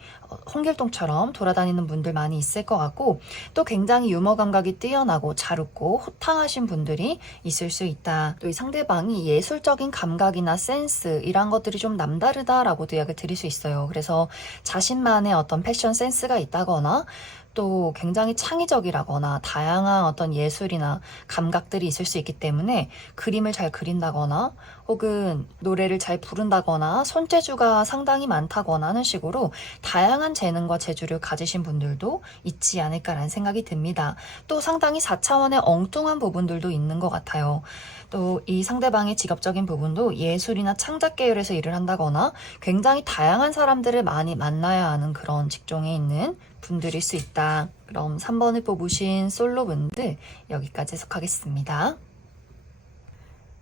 홍길동처럼 돌아다니는 분들 많이 있을 것 같고, 또 굉장히 유머 감각이 뛰어나고 잘 웃고 호탕하신 분들이 있을 수 있다. 또 이 상대방이 예술적인 감각이나 센스 이런 것들이 좀 남다르다라고도 이야기 드릴 수 있어요. 그래서 자신만의 어떤 패션 센스가 있다거나 또 굉장히 창의적이라거나 다양한 어떤 예술이나 감각들이 있을 수 있기 때문에 그림을 잘 그린다거나 혹은 노래를 잘 부른다거나 손재주가 상당히 많다거나 하는 식으로 다양한 재능과 재주를 가지신 분들도 있지 않을까라는 생각이 듭니다. 또 상당히 4차원의 엉뚱한 부분들도 있는 것 같아요. 또 이 상대방의 직업적인 부분도 예술이나 창작 계열에서 일을 한다거나 굉장히 다양한 사람들을 많이 만나야 하는 그런 직종에 있는 분들일 수 있다. 그럼 3번을 뽑으신 솔로분들 여기까지 해석하겠습니다.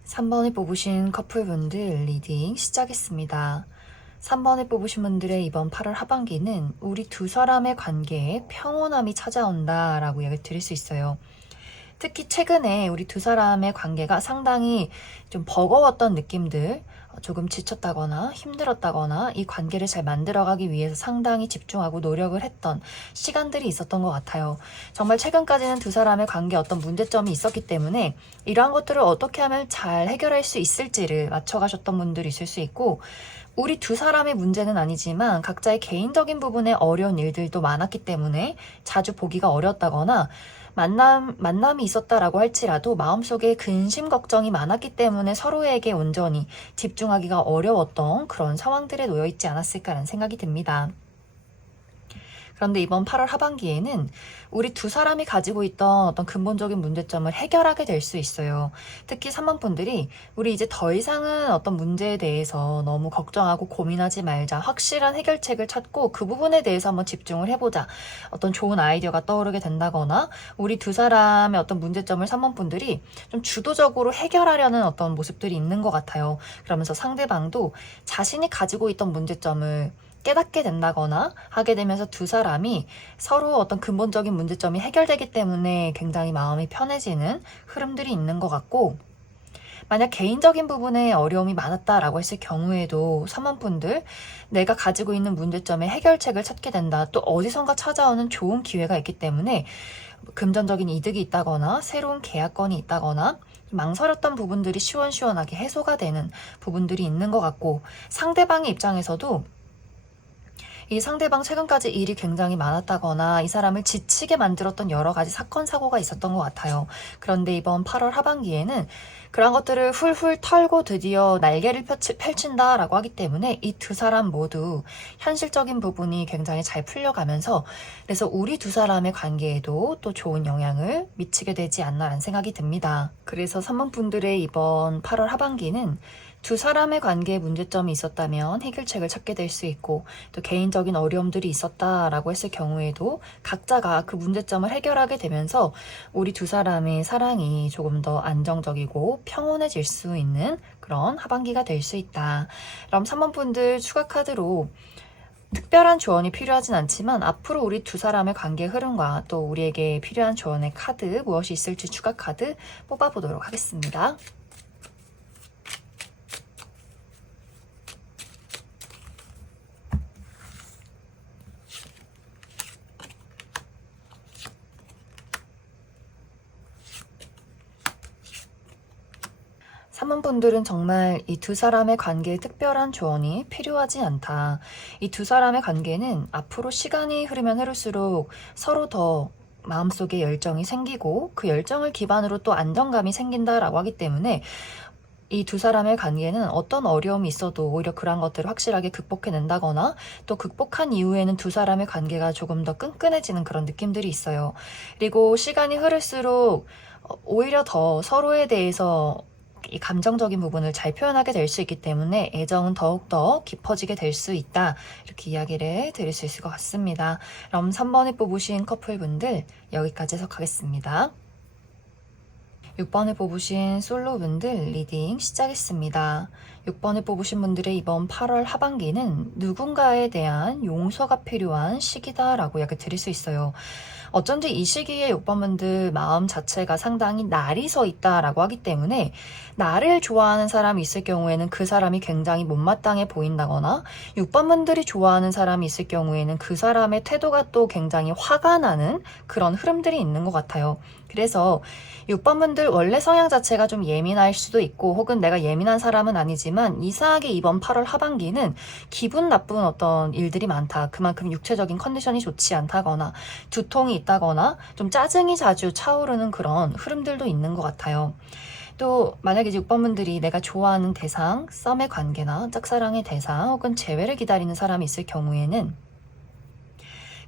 3번을 뽑으신 커플분들 리딩 시작했습니다. 3번을 뽑으신 분들의 이번 8월 하반기는 우리 두 사람의 관계에 평온함이 찾아온다 라고 이야기 드릴 수 있어요. 특히 최근에 우리 두 사람의 관계가 상당히 좀 버거웠던 느낌들, 조금 지쳤다거나 힘들었다거나 이 관계를 잘 만들어가기 위해서 상당히 집중하고 노력을 했던 시간들이 있었던 것 같아요. 정말 최근까지는 두 사람의 관계에 어떤 문제점이 있었기 때문에 이러한 것들을 어떻게 하면 잘 해결할 수 있을지를 맞춰가셨던 분들이 있을 수 있고, 우리 두 사람의 문제는 아니지만 각자의 개인적인 부분에 어려운 일들도 많았기 때문에 자주 보기가 어렵다거나 만남이 있었다라고 할지라도 마음속에 근심 걱정이 많았기 때문에 서로에게 온전히 집중하기가 어려웠던 그런 상황들에 놓여 있지 않았을까라는 생각이 듭니다. 그런데 이번 8월 하반기에는 우리 두 사람이 가지고 있던 어떤 근본적인 문제점을 해결하게 될 수 있어요. 특히 3번 분들이 우리 이제 더 이상은 어떤 문제에 대해서 너무 걱정하고 고민하지 말자. 확실한 해결책을 찾고 그 부분에 대해서 한번 집중을 해보자. 어떤 좋은 아이디어가 떠오르게 된다거나 우리 두 사람의 어떤 문제점을 3번 분들이 좀 주도적으로 해결하려는 어떤 모습들이 있는 것 같아요. 그러면서 상대방도 자신이 가지고 있던 문제점을 깨닫게 된다거나 하게 되면서 두 사람이 서로 어떤 근본적인 문제점이 해결되기 때문에 굉장히 마음이 편해지는 흐름들이 있는 것 같고, 만약 개인적인 부분에 어려움이 많았다라고 했을 경우에도 3번분들 내가 가지고 있는 문제점의 해결책을 찾게 된다. 또 어디선가 찾아오는 좋은 기회가 있기 때문에 금전적인 이득이 있다거나 새로운 계약건이 있다거나 망설였던 부분들이 시원시원하게 해소가 되는 부분들이 있는 것 같고, 상대방의 입장에서도 이 상대방 최근까지 일이 굉장히 많았다거나 이 사람을 지치게 만들었던 여러 가지 사건, 사고가 있었던 것 같아요. 그런데 이번 8월 하반기에는 그런 것들을 훌훌 털고 드디어 날개를 펼친다라고 하기 때문에 이 두 사람 모두 현실적인 부분이 굉장히 잘 풀려가면서, 그래서 우리 두 사람의 관계에도 또 좋은 영향을 미치게 되지 않나라는 생각이 듭니다. 그래서 3번 분들의 이번 8월 하반기는 두 사람의 관계에 문제점이 있었다면 해결책을 찾게 될 수 있고, 또 개인적인 어려움들이 있었다라고 했을 경우에도 각자가 그 문제점을 해결하게 되면서 우리 두 사람의 사랑이 조금 더 안정적이고 평온해질 수 있는 그런 하반기가 될 수 있다. 그럼 3번 분들 추가 카드로 특별한 조언이 필요하진 않지만 앞으로 우리 두 사람의 관계 흐름과 또 우리에게 필요한 조언의 카드 무엇이 있을지 추가 카드 뽑아보도록 하겠습니다. 3번 분들은 정말 이 두 사람의 관계에 특별한 조언이 필요하지 않다. 이 두 사람의 관계는 앞으로 시간이 흐르면 흐를수록 서로 더 마음속에 열정이 생기고 그 열정을 기반으로 또 안정감이 생긴다라고 하기 때문에 이 두 사람의 관계는 어떤 어려움이 있어도 오히려 그런 것들을 확실하게 극복해낸다거나 또 극복한 이후에는 두 사람의 관계가 조금 더 끈끈해지는 그런 느낌들이 있어요. 그리고 시간이 흐를수록 오히려 더 서로에 대해서 이 감정적인 부분을 잘 표현하게 될 수 있기 때문에 애정은 더욱더 깊어지게 될 수 있다. 이렇게 이야기를 드릴 수 있을 것 같습니다. 그럼 3번에 뽑으신 커플분들 여기까지 해석하겠습니다. 6번을 뽑으신 솔로분들 리딩 시작했습니다. 6번을 뽑으신 분들의 이번 8월 하반기는 누군가에 대한 용서가 필요한 시기다라고 이야기 드릴 수 있어요. 어쩐지 이 시기에 6번분들 마음 자체가 상당히 날이 서 있다라고 하기 때문에 나를 좋아하는 사람이 있을 경우에는 그 사람이 굉장히 못마땅해 보인다거나 6번분들이 좋아하는 사람이 있을 경우에는 그 사람의 태도가 또 굉장히 화가 나는 그런 흐름들이 있는 것 같아요. 그래서 6번분들 원래 성향 자체가 좀 예민할 수도 있고 혹은 내가 예민한 사람은 아니지만 이상하게 이번 8월 하반기는 기분 나쁜 어떤 일들이 많다. 그만큼 육체적인 컨디션이 좋지 않다거나 두통이 있다거나 좀 짜증이 자주 차오르는 그런 흐름들도 있는 것 같아요. 또 만약에 6번분들이 내가 좋아하는 대상, 썸의 관계나 짝사랑의 대상 혹은 재회를 기다리는 사람이 있을 경우에는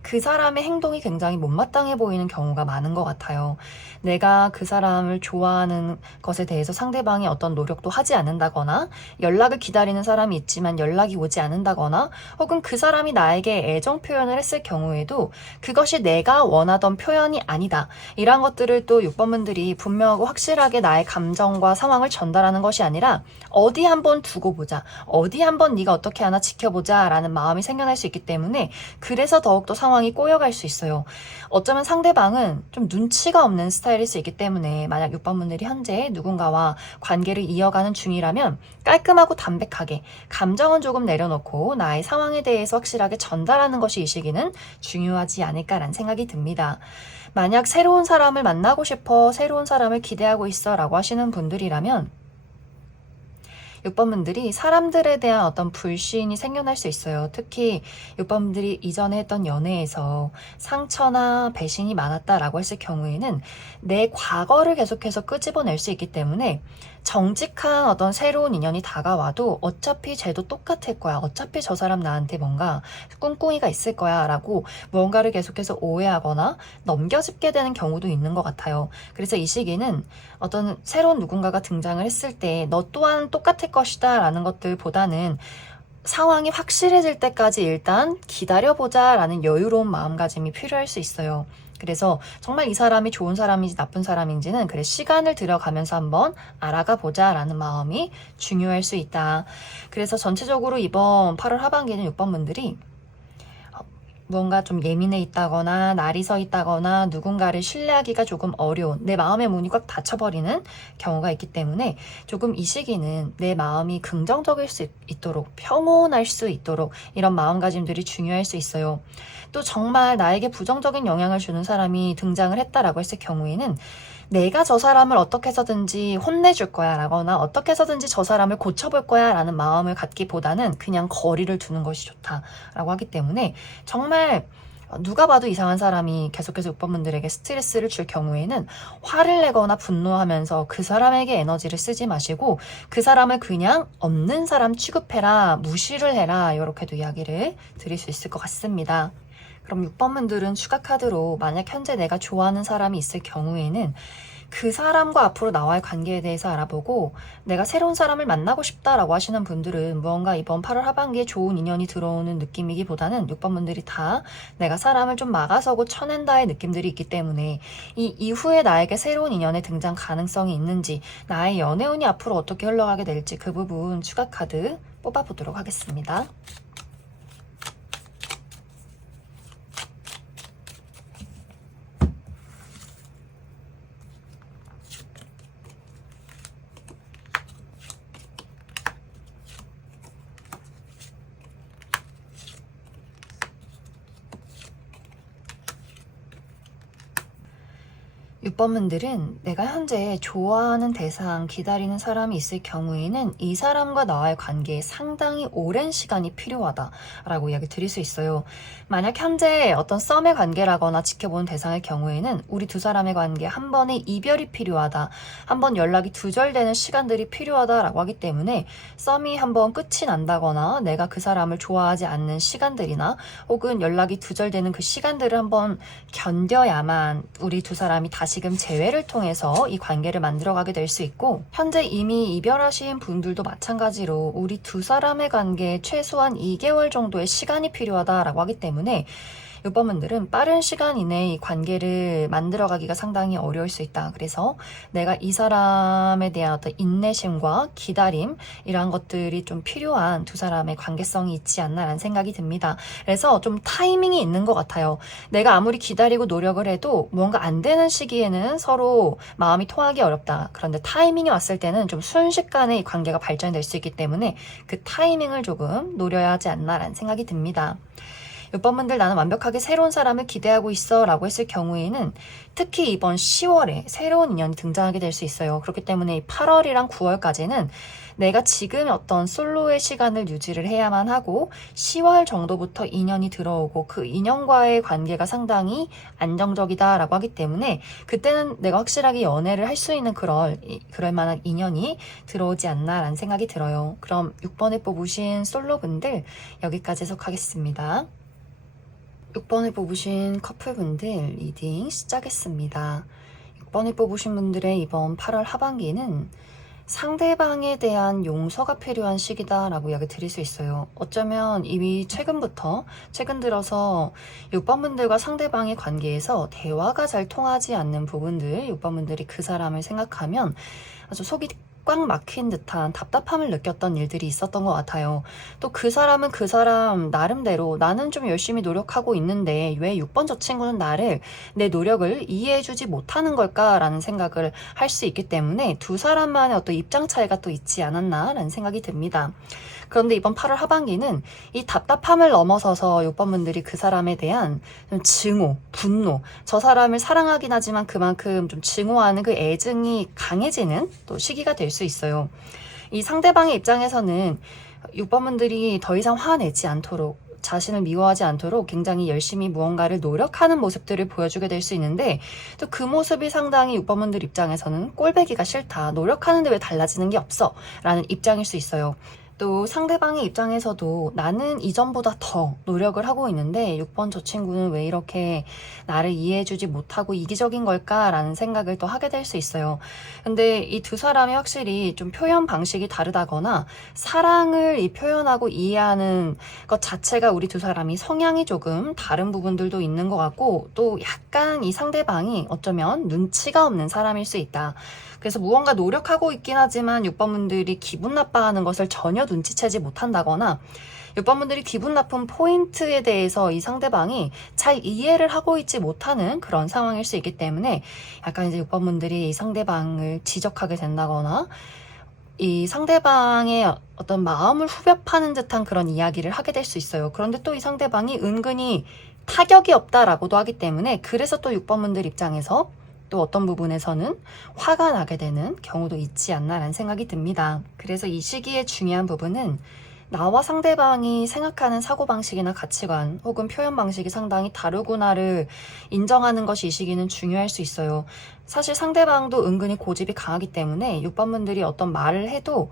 그 사람의 행동이 굉장히 못마땅해 보이는 경우가 많은 것 같아요. 내가 그 사람을 좋아하는 것에 대해서 상대방이 어떤 노력도 하지 않는다거나 연락을 기다리는 사람이 있지만 연락이 오지 않는다거나 혹은 그 사람이 나에게 애정 표현을 했을 경우에도 그것이 내가 원하던 표현이 아니다. 이런 것들을 또 6번분들이 분명하고 확실하게 나의 감정과 상황을 전달하는 것이 아니라 어디 한번 두고 보자. 어디 한번 네가 어떻게 하나 지켜보자 라는 마음이 생겨날 수 있기 때문에 그래서 더욱더 상황이 꼬여갈 수 있어요. 어쩌면 상대방은 좀 눈치가 없는 스타일일 수 있기 때문에 만약 6번분들이 현재 누군가와 관계를 이어가는 중이라면 깔끔하고 담백하게 감정은 조금 내려놓고 나의 상황에 대해서 확실하게 전달하는 것이 이 시기는 중요하지 않을까라는 생각이 듭니다. 만약 새로운 사람을 만나고 싶어, 새로운 사람을 기대하고 있어 라고 하시는 분들이라면 6번분들이 사람들에 대한 어떤 불신이 생겨날 수 있어요. 특히 6번분들이 이전에 했던 연애에서 상처나 배신이 많았다라고 했을 경우에는 내 과거를 계속해서 끄집어낼 수 있기 때문에 정직한 어떤 새로운 인연이 다가와도 어차피 쟤도 똑같을 거야. 어차피 저 사람 나한테 뭔가 꿍꿍이가 있을 거야 라고 무언가를 계속해서 오해하거나 넘겨짚게 되는 경우도 있는 것 같아요. 그래서 이 시기는 어떤 새로운 누군가가 등장을 했을 때 너 또한 똑같을 것이다 라는 것들보다는 상황이 확실해질 때까지 일단 기다려보자 라는 여유로운 마음가짐이 필요할 수 있어요. 그래서 정말 이 사람이 좋은 사람인지 나쁜 사람인지는 그래 시간을 들여가면서 한번 알아가 보자 라는 마음이 중요할 수 있다. 그래서 전체적으로 이번 8월 하반기에는 6번분들이 무언가 좀 예민해 있다거나 날이 서 있다거나 누군가를 신뢰하기가 조금 어려운 내 마음의 문이 꽉 닫혀버리는 경우가 있기 때문에 조금 이 시기는 내 마음이 긍정적일 수 있도록 평온할 수 있도록 이런 마음가짐들이 중요할 수 있어요. 또 정말 나에게 부정적인 영향을 주는 사람이 등장을 했다라고 했을 경우에는 내가 저 사람을 어떻게 해서든지 혼내줄 거야 라거나 어떻게 해서든지 저 사람을 고쳐볼 거야 라는 마음을 갖기보다는 그냥 거리를 두는 것이 좋다라고 하기 때문에 정말 누가 봐도 이상한 사람이 계속해서 6번분들에게 스트레스를 줄 경우에는 화를 내거나 분노하면서 그 사람에게 에너지를 쓰지 마시고 그 사람을 그냥 없는 사람 취급해라, 무시를 해라, 이렇게도 이야기를 드릴 수 있을 것 같습니다. 그럼 6번분들은 추가 카드로 만약 현재 내가 좋아하는 사람이 있을 경우에는 그 사람과 앞으로 나와의 관계에 대해서 알아보고 내가 새로운 사람을 만나고 싶다라고 하시는 분들은 무언가 이번 8월 하반기에 좋은 인연이 들어오는 느낌이기보다는 6번분들이 다 내가 사람을 좀 막아서고 쳐낸다의 느낌들이 있기 때문에 이 이후에 나에게 새로운 인연의 등장 가능성이 있는지, 나의 연애운이 앞으로 어떻게 흘러가게 될지 그 부분 추가 카드 뽑아보도록 하겠습니다. 6번분들은 내가 현재 좋아하는 대상, 기다리는 사람이 있을 경우에는 이 사람과 나와의 관계에 상당히 오랜 시간이 필요하다라고 이야기 드릴 수 있어요. 만약 현재 어떤 썸의 관계라거나 지켜보는 대상의 경우에는 우리 두 사람의 관계 한 번의 이별이 필요하다, 한 번 연락이 두절되는 시간들이 필요하다라고 하기 때문에 썸이 한 번 끝이 난다거나 내가 그 사람을 좋아하지 않는 시간들이나 혹은 연락이 두절되는 그 시간들을 한번 견뎌야만 우리 두 사람이 다시금 재회를 통해서 이 관계를 만들어가게 될 수 있고, 현재 이미 이별하신 분들도 마찬가지로 우리 두 사람의 관계에 최소한 2개월 정도의 시간이 필요하다라고 하기 때문에 6번분들은 빠른 시간 이내에 이 관계를 만들어가기가 상당히 어려울 수 있다. 그래서 내가 이 사람에 대한 어떤 인내심과 기다림, 이러한 것들이 좀 필요한 두 사람의 관계성이 있지 않나라는 생각이 듭니다. 그래서 좀 타이밍이 있는 것 같아요. 내가 아무리 기다리고 노력을 해도 뭔가 안 되는 시기에는 서로 마음이 통하기 어렵다. 그런데 타이밍이 왔을 때는 좀 순식간에 이 관계가 발전될 수 있기 때문에 그 타이밍을 조금 노려야 하지 않나라는 생각이 듭니다. 6번분들 나는 완벽하게 새로운 사람을 기대하고 있어 라고 했을 경우에는 특히 이번 10월에 새로운 인연이 등장하게 될 수 있어요. 그렇기 때문에 8월이랑 9월까지는 내가 지금 어떤 솔로의 시간을 유지를 해야만 하고 10월 정도부터 인연이 들어오고 그 인연과의 관계가 상당히 안정적이다 라고 하기 때문에 그때는 내가 확실하게 연애를 할 수 있는 그럴 만한 인연이 들어오지 않나 라는 생각이 들어요. 그럼 6번에 뽑으신 솔로분들 여기까지 해석하겠습니다. 6번을 뽑으신 커플분들 리딩 시작했습니다. 6번을 뽑으신 분들의 이번 8월 하반기는 상대방에 대한 용서가 필요한 시기다라고 이야기 드릴 수 있어요. 어쩌면 이미 최근 들어서 6번분들과 상대방의 관계에서 대화가 잘 통하지 않는 부분들, 6번분들이 그 사람을 생각하면 아주 속이 꽉 막힌 듯한 답답함을 느꼈던 일들이 있었던 것 같아요. 또 그 사람은 그 사람 나름대로 나는 좀 열심히 노력하고 있는데 왜 6번 저 친구는 내 노력을 이해해주지 못하는 걸까라는 생각을 할 수 있기 때문에 두 사람만의 어떤 입장 차이가 또 있지 않았나라는 생각이 듭니다. 그런데 이번 8월 하반기는 이 답답함을 넘어서서 6번분들이 그 사람에 대한 좀 증오, 분노, 저 사람을 사랑하긴 하지만 그만큼 좀 증오하는 그 애증이 강해지는 또 시기가 될 수 있어요. 이 상대방의 입장에서는 6번분들이 더 이상 화내지 않도록, 자신을 미워하지 않도록 굉장히 열심히 무언가를 노력하는 모습들을 보여주게 될 수 있는데 또 그 모습이 상당히 6번분들 입장에서는 꼴배기가 싫다, 노력하는데 왜 달라지는 게 없어 라는 입장일 수 있어요. 또 상대방의 입장에서도 나는 이전보다 더 노력을 하고 있는데 6번 저 친구는 왜 이렇게 나를 이해해주지 못하고 이기적인 걸까라는 생각을 또 하게 될 수 있어요. 근데 이 두 사람이 확실히 좀 표현 방식이 다르다거나 사랑을 표현하고 이해하는 것 자체가 우리 두 사람이 성향이 조금 다른 부분들도 있는 것 같고, 또 약간 이 상대방이 어쩌면 눈치가 없는 사람일 수 있다. 그래서 무언가 노력하고 있긴 하지만 6번분들이 기분 나빠하는 것을 전혀 눈치채지 못한다거나 6번분들이 기분 나쁜 포인트에 대해서 이 상대방이 잘 이해를 하고 있지 못하는 그런 상황일 수 있기 때문에 약간 이제 6번분들이 이 상대방을 지적하게 된다거나 이 상대방의 어떤 마음을 후벼 파는 듯한 그런 이야기를 하게 될 수 있어요. 그런데 또 이 상대방이 은근히 타격이 없다라고도 하기 때문에 그래서 또 6번분들 입장에서 또 어떤 부분에서는 화가 나게 되는 경우도 있지 않나라는 생각이 듭니다. 그래서 이 시기에 중요한 부분은 나와 상대방이 생각하는 사고방식이나 가치관 혹은 표현 방식이 상당히 다르구나를 인정하는 것이 이 시기는 중요할 수 있어요. 사실 상대방도 은근히 고집이 강하기 때문에 6번분들이 어떤 말을 해도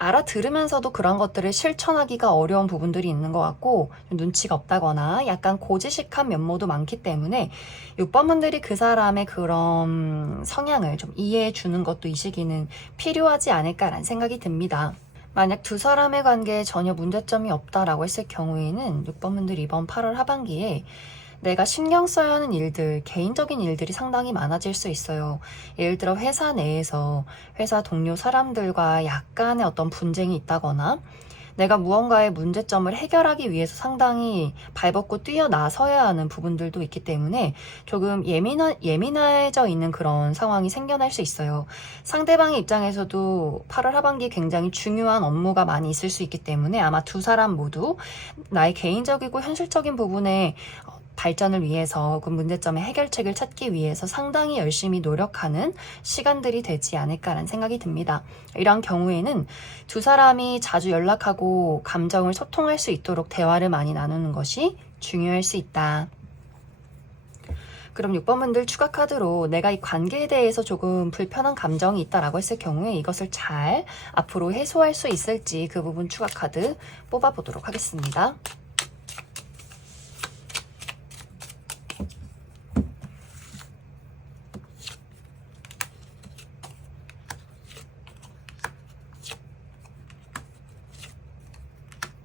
알아들으면서도 그런 것들을 실천하기가 어려운 부분들이 있는 것 같고 눈치가 없다거나 약간 고지식한 면모도 많기 때문에 6번분들이 그 사람의 그런 성향을 좀 이해해 주는 것도 이 시기는 필요하지 않을까라는 생각이 듭니다. 만약 두 사람의 관계에 전혀 문제점이 없다라고 했을 경우에는 6번분들 이번 8월 하반기에 내가 신경 써야 하는 일들, 개인적인 일들이 상당히 많아질 수 있어요. 예를 들어 회사 내에서 회사 동료 사람들과 약간의 어떤 분쟁이 있다거나 내가 무언가의 문제점을 해결하기 위해서 상당히 발벗고 뛰어나서야 하는 부분들도 있기 때문에 조금 예민해져 있는 그런 상황이 생겨날 수 있어요. 상대방의 입장에서도 8월 하반기에 굉장히 중요한 업무가 많이 있을 수 있기 때문에 아마 두 사람 모두 나의 개인적이고 현실적인 부분에 발전을 위해서 그 문제점의 해결책을 찾기 위해서 상당히 열심히 노력하는 시간들이 되지 않을까라는 생각이 듭니다. 이런 경우에는 두 사람이 자주 연락하고 감정을 소통할 수 있도록 대화를 많이 나누는 것이 중요할 수 있다. 그럼 6번분들 추가 카드로 내가 이 관계에 대해서 조금 불편한 감정이 있다라고 했을 경우에 이것을 잘 앞으로 해소할 수 있을지 그 부분 추가 카드 뽑아보도록 하겠습니다.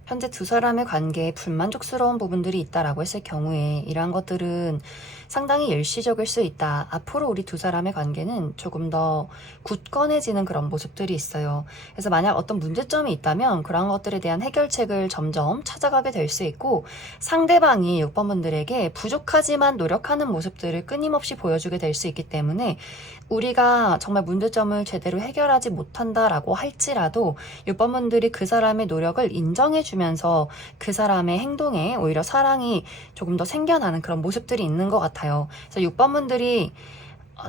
현재 두 사람의 관계에 불만족스러운 부분들이 있다라고 했을 경우에 이러한 것들은 상당히 일시적일 수 있다. 앞으로 우리 두 사람의 관계는 조금 더 굳건해지는 그런 모습들이 있어요. 그래서 만약 어떤 문제점이 있다면 그런 것들에 대한 해결책을 점점 찾아가게 될 수 있고 상대방이 6번분들에게 부족하지만 노력하는 모습들을 끊임없이 보여주게 될 수 있기 때문에 우리가 정말 문제점을 제대로 해결하지 못한다라고 할지라도 6번분들이 그 사람의 노력을 인정해주면서 그 사람의 행동에 오히려 사랑이 조금 더 생겨나는 그런 모습들이 있는 것 같아요. 그래서 6번분들이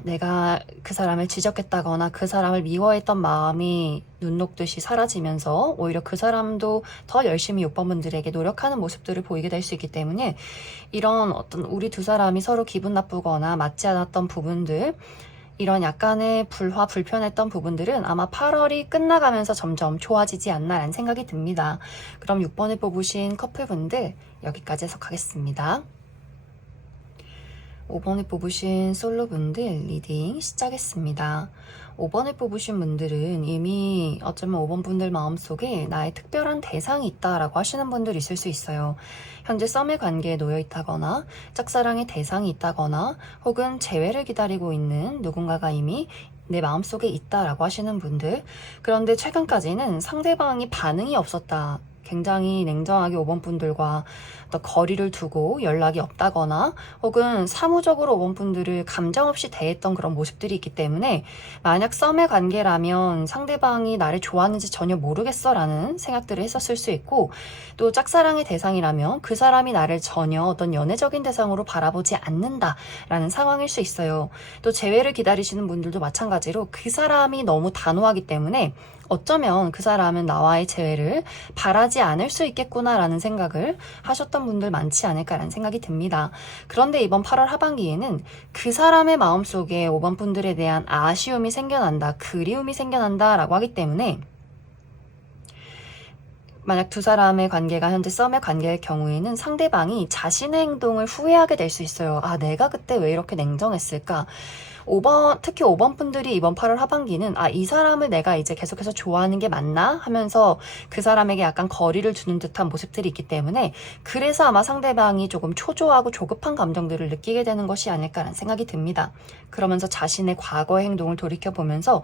내가 그 사람을 지적했다거나 그 사람을 미워했던 마음이 눈 녹듯이 사라지면서 오히려 그 사람도 더 열심히 6번분들에게 노력하는 모습들을 보이게 될 수 있기 때문에 이런 어떤 우리 두 사람이 서로 기분 나쁘거나 맞지 않았던 부분들 이런 약간의 불편했던 부분들은 아마 8월이 끝나가면서 점점 좋아지지 않나라는 생각이 듭니다. 그럼 6번을 뽑으신 커플분들 여기까지 해석하겠습니다. 5번을 뽑으신 솔로분들 리딩 시작했습니다. 5번을 뽑으신 분들은 이미 어쩌면 5번 분들 마음속에 나의 특별한 대상이 있다라고 하시는 분들 있을 수 있어요. 현재 썸의 관계에 놓여 있다거나 짝사랑의 대상이 있다거나 혹은 재회를 기다리고 있는 누군가가 이미 내 마음속에 있다라고 하시는 분들. 그런데 최근까지는 상대방이 반응이 없었다. 굉장히 냉정하게 5번 분들과 거리를 두고 연락이 없다거나 혹은 사무적으로 5번 분들을 감정 없이 대했던 그런 모습들이 있기 때문에 만약 썸의 관계라면 상대방이 나를 좋아하는지 전혀 모르겠어 라는 생각들을 했었을 수 있고 또 짝사랑의 대상이라면 그 사람이 나를 전혀 어떤 연애적인 대상으로 바라보지 않는다 라는 상황일 수 있어요. 또 재회를 기다리시는 분들도 마찬가지로 그 사람이 너무 단호하기 때문에 어쩌면 그 사람은 나와의 재회를 바라지 않을 수 있겠구나라는 생각을 하셨던 분들 많지 않을까라는 생각이 듭니다. 그런데 이번 8월 하반기에는 그 사람의 마음속에 5번 분들에 대한 아쉬움이 생겨난다, 그리움이 생겨난다 라고 하기 때문에 만약 두 사람의 관계가 현재 썸의 관계일 경우에는 상대방이 자신의 행동을 후회하게 될 수 있어요. 아, 내가 그때 왜 이렇게 냉정했을까? 특히 5번 분들이 이번 8월 하반기는 이 사람을 내가 이제 계속해서 좋아하는 게 맞나? 하면서 그 사람에게 약간 거리를 두는 듯한 모습들이 있기 때문에 그래서 아마 상대방이 조금 초조하고 조급한 감정들을 느끼게 되는 것이 아닐까라는 생각이 듭니다. 그러면서 자신의 과거의 행동을 돌이켜보면서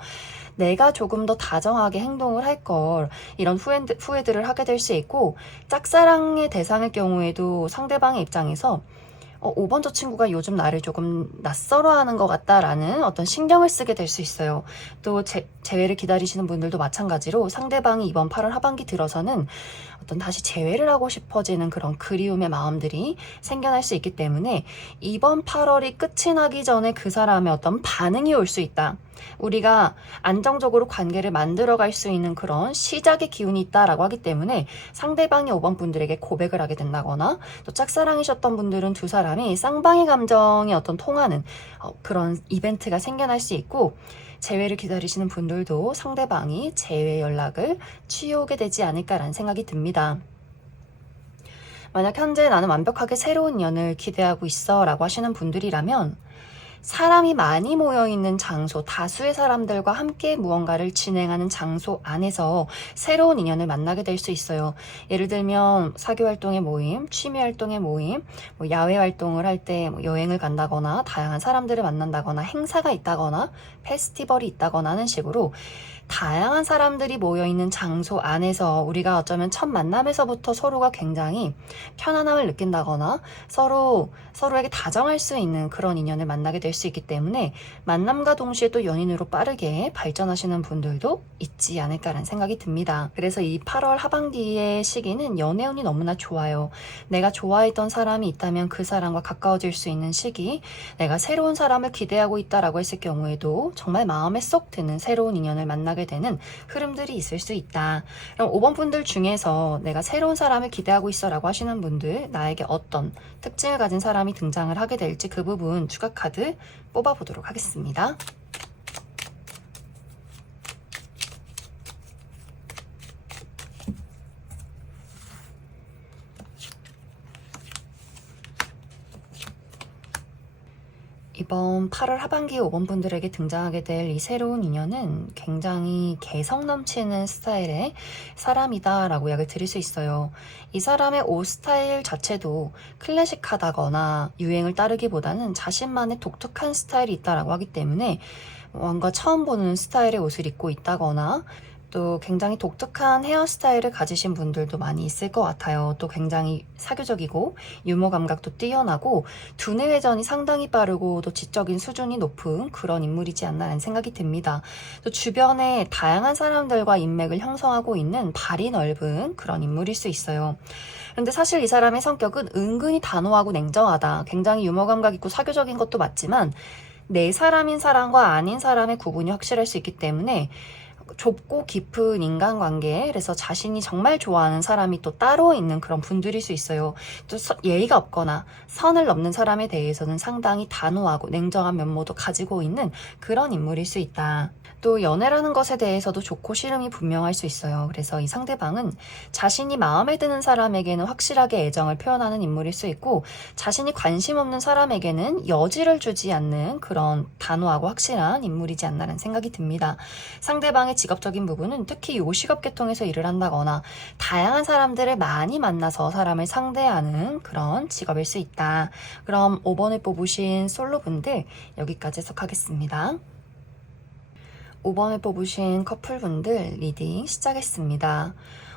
내가 조금 더 다정하게 행동을 할 걸 이런 후회들을 하게 될 수 있고 짝사랑의 대상일 경우에도 상대방의 입장에서 5번 저 친구가 요즘 나를 조금 낯설어하는 것 같다라는 어떤 신경을 쓰게 될 수 있어요. 또 재회를 기다리시는 분들도 마찬가지로 상대방이 이번 8월 하반기 들어서는 어떤 다시 재회를 하고 싶어지는 그런 그리움의 마음들이 생겨날 수 있기 때문에 이번 8월이 끝이 나기 전에 그 사람의 어떤 반응이 올 수 있다. 우리가 안정적으로 관계를 만들어갈 수 있는 그런 시작의 기운이 있다라고 하기 때문에 상대방이 5번 분들에게 고백을 하게 된다거나 또 짝사랑이셨던 분들은 두 사람이 쌍방의 감정이 어떤 통하는 그런 이벤트가 생겨날 수 있고, 재회를 기다리시는 분들도 상대방이 재회 연락을 취해오게 되지 않을까라는 생각이 듭니다. 만약 현재 나는 완벽하게 새로운 인연을 기대하고 있어 라고 하시는 분들이라면 사람이 많이 모여있는 장소, 다수의 사람들과 함께 무언가를 진행하는 장소 안에서 새로운 인연을 만나게 될 수 있어요. 예를 들면 사교활동의 모임, 취미활동의 모임, 야외 활동을 할 때 여행을 간다거나 다양한 사람들을 만난다거나 행사가 있다거나 페스티벌이 있다거나 하는 식으로 다양한 사람들이 모여있는 장소 안에서 우리가 어쩌면 첫 만남에서부터 서로가 굉장히 편안함을 느낀다거나 서로에게 다정할 수 있는 그런 인연을 만나게 될 수 있기 때문에 만남과 동시에 또 연인으로 빠르게 발전하시는 분들도 있지 않을까라는 생각이 듭니다. 그래서 이 8월 하반기의 시기는 연애운이 너무나 좋아요. 내가 좋아했던 사람이 있다면 그 사람과 가까워질 수 있는 시기, 내가 새로운 사람을 기대하고 있다라고 했을 경우에도 정말 마음에 쏙 드는 새로운 인연을 만나게 되는 흐름들이 있을 수 있다. 그럼 5번 분들 중에서 내가 새로운 사람을 기대하고 있어 라고 하시는 분들, 나에게 어떤 특징을 가진 사람이 등장을 하게 될지 그 부분 추가 카드 뽑아보도록 하겠습니다. 이번 8월 하반기에 5번 분들에게 등장하게 될 이 새로운 인연은 굉장히 개성 넘치는 스타일의 사람이다 라고 이야기를 드릴 수 있어요. 이 사람의 옷 스타일 자체도 클래식하다거나 유행을 따르기보다는 자신만의 독특한 스타일이 있다라고 하기 때문에 뭔가 처음 보는 스타일의 옷을 입고 있다거나 또 굉장히 독특한 헤어스타일을 가지신 분들도 많이 있을 것 같아요. 또 굉장히 사교적이고 유머 감각도 뛰어나고 두뇌 회전이 상당히 빠르고 또 지적인 수준이 높은 그런 인물이지 않나라는 생각이 듭니다. 또 주변에 다양한 사람들과 인맥을 형성하고 있는 발이 넓은 그런 인물일 수 있어요. 그런데 사실 이 사람의 성격은 은근히 단호하고 냉정하다. 굉장히 유머 감각 있고 사교적인 것도 맞지만 내 사람인 사람과 아닌 사람의 구분이 확실할 수 있기 때문에 좁고 깊은 인간관계, 그래서 자신이 정말 좋아하는 사람이 또 따로 있는 그런 분들일 수 있어요. 또 예의가 없거나 선을 넘는 사람에 대해서는 상당히 단호하고 냉정한 면모도 가지고 있는 그런 인물일 수 있다. 또 연애라는 것에 대해서도 좋고 싫음이 분명할 수 있어요. 그래서 이 상대방은 자신이 마음에 드는 사람에게는 확실하게 애정을 표현하는 인물일 수 있고, 자신이 관심 없는 사람에게는 여지를 주지 않는 그런 단호하고 확실한 인물이지 않나라는 생각이 듭니다. 상대방의 직업적인 부분은 특히 요식업 계통에서 일을 한다거나 다양한 사람들을 많이 만나서 사람을 상대하는 그런 직업일 수 있다. 그럼 5번을 뽑으신 솔로분들 여기까지 해석하겠습니다. 5번을 뽑으신 커플분들 리딩 시작했습니다.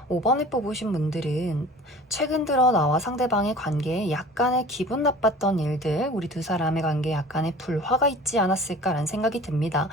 5번을 뽑으신 분들은 최근 들어 나와 상대방의 관계에 약간의 기분 나빴던 일들, 우리 두 사람의 관계에 약간의 불화가 있지 않았을까라는 생각이 듭니다.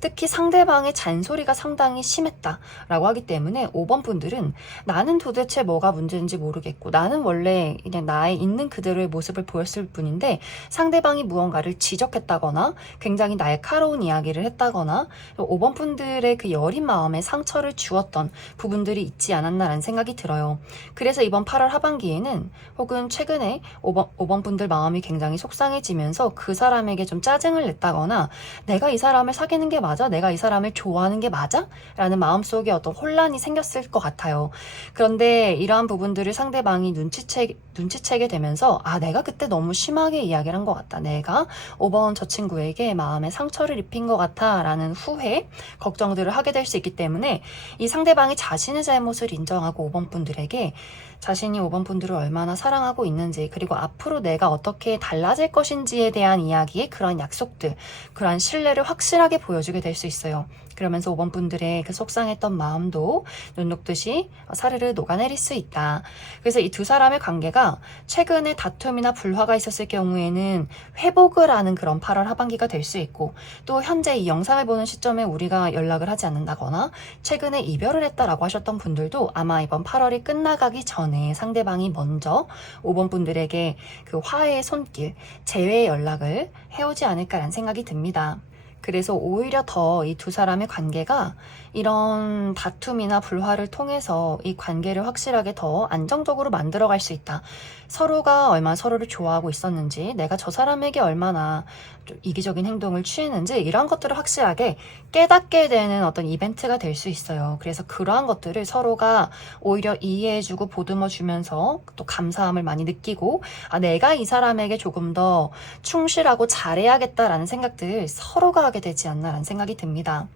특히 상대방의 잔소리가 상당히 심했다라고 하기 때문에 5번 분들은 나는 도대체 뭐가 문제인지 모르겠고 나는 원래 그냥 나의 있는 그대로의 모습을 보였을 뿐인데 상대방이 무언가를 지적했다거나 굉장히 날카로운 이야기를 했다거나 5번 분들의 그 여린 마음에 상처를 주었던 부분들이 있지 않았나라는 생각이 들어요. 그래서 이번 8월 하반기에는 혹은 최근에 5번 분들 마음이 굉장히 속상해지면서 그 사람에게 좀 짜증을 냈다거나 내가 이 사람을 사귀는 게 맞아? 내가 이 사람을 좋아하는 게 맞아? 라는 마음속에 어떤 혼란이 생겼을 것 같아요. 그런데 이러한 부분들을 상대방이 눈치채게 되면서 내가 그때 너무 심하게 이야기를 한 것 같다. 내가 5번 저 친구에게 마음에 상처를 입힌 것 같아 라는 후회, 걱정들을 하게 될 수 있기 때문에 이 상대방이 자신의 잘못을 인정하고 5번 분들에게 자신이 5번 분들을 얼마나 사랑하고 있는지, 그리고 앞으로 내가 어떻게 달라질 것인지에 대한 이야기의 그런 약속들, 그런 신뢰를 확실하게 보여주게 될 수 있어요. 그러면서 5번 분들의 그 속상했던 마음도 눈 녹듯이 사르르 녹아내릴 수 있다. 그래서 이 두 사람의 관계가 최근에 다툼이나 불화가 있었을 경우에는 회복을 하는 그런 8월 하반기가 될 수 있고, 또 현재 이 영상을 보는 시점에 우리가 연락을 하지 않는다거나 최근에 이별을 했다라고 하셨던 분들도 아마 이번 8월이 끝나가기 전에 상대방이 먼저 5번 분들에게 그 화해의 손길, 재회의 연락을 해오지 않을까라는 생각이 듭니다. 그래서 오히려 더 이 두 사람의 관계가 이런 다툼이나 불화를 통해서 이 관계를 확실하게 더 안정적으로 만들어갈 수 있다. 서로가 얼마나 서로를 좋아하고 있었는지, 내가 저 사람에게 얼마나 좀 이기적인 행동을 취했는지, 이런 것들을 확실하게 깨닫게 되는 어떤 이벤트가 될 수 있어요. 그래서 그러한 것들을 서로가 오히려 이해해주고 보듬어주면서 또 감사함을 많이 느끼고, 아, 내가 이 사람에게 조금 더 충실하고 잘해야겠다라는 생각들 서로가 하게 되지 않나라는 생각이 듭니다.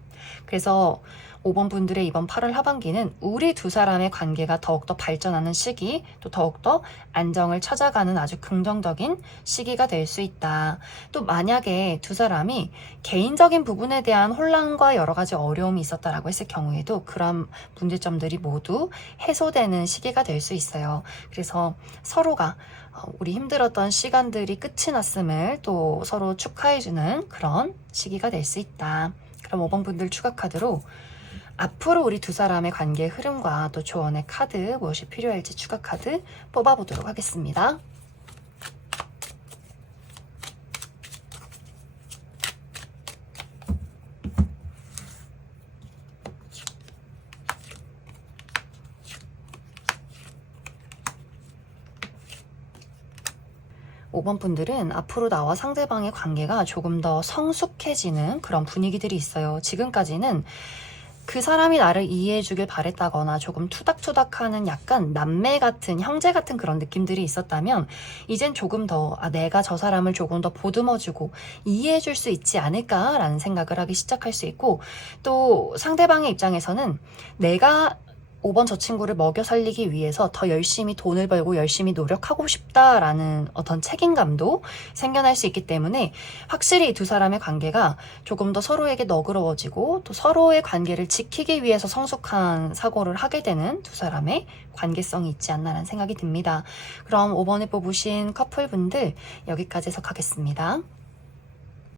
그래서 5번 분들의 이번 8월 하반기는 우리 두 사람의 관계가 더욱더 발전하는 시기, 또 더욱더 안정을 찾아가는 아주 긍정적인 시기가 될 수 있다. 또 만약에 두 사람이 개인적인 부분에 대한 혼란과 여러 가지 어려움이 있었다라고 했을 경우에도 그런 문제점들이 모두 해소되는 시기가 될 수 있어요. 그래서 서로가 우리 힘들었던 시간들이 끝이 났음을 또 서로 축하해주는 그런 시기가 될 수 있다. 그럼 5번 분들 추가 카드로 앞으로 우리 두 사람의 관계의 흐름과 또 조언의 카드, 무엇이 필요할지 추가 카드 뽑아보도록 하겠습니다. 오 번 분들은 앞으로 나와 상대방의 관계가 조금 더 성숙해지는 그런 분위기들이 있어요. 지금까지는 그 사람이 나를 이해해주길 바랬다거나 조금 투닥투닥하는 약간 남매 같은, 형제 같은 그런 느낌들이 있었다면, 이젠 조금 더 내가 저 사람을 조금 더 보듬어주고 이해해줄 수 있지 않을까라는 생각을 하기 시작할 수 있고, 또 상대방의 입장에서는 내가 5번 저 친구를 먹여 살리기 위해서 더 열심히 돈을 벌고 열심히 노력하고 싶다라는 어떤 책임감도 생겨날 수 있기 때문에, 확실히 이 두 사람의 관계가 조금 더 서로에게 너그러워지고 또 서로의 관계를 지키기 위해서 성숙한 사고를 하게 되는 두 사람의 관계성이 있지 않나라는 생각이 듭니다. 그럼 5번에 뽑으신 커플분들 여기까지 해석하겠습니다.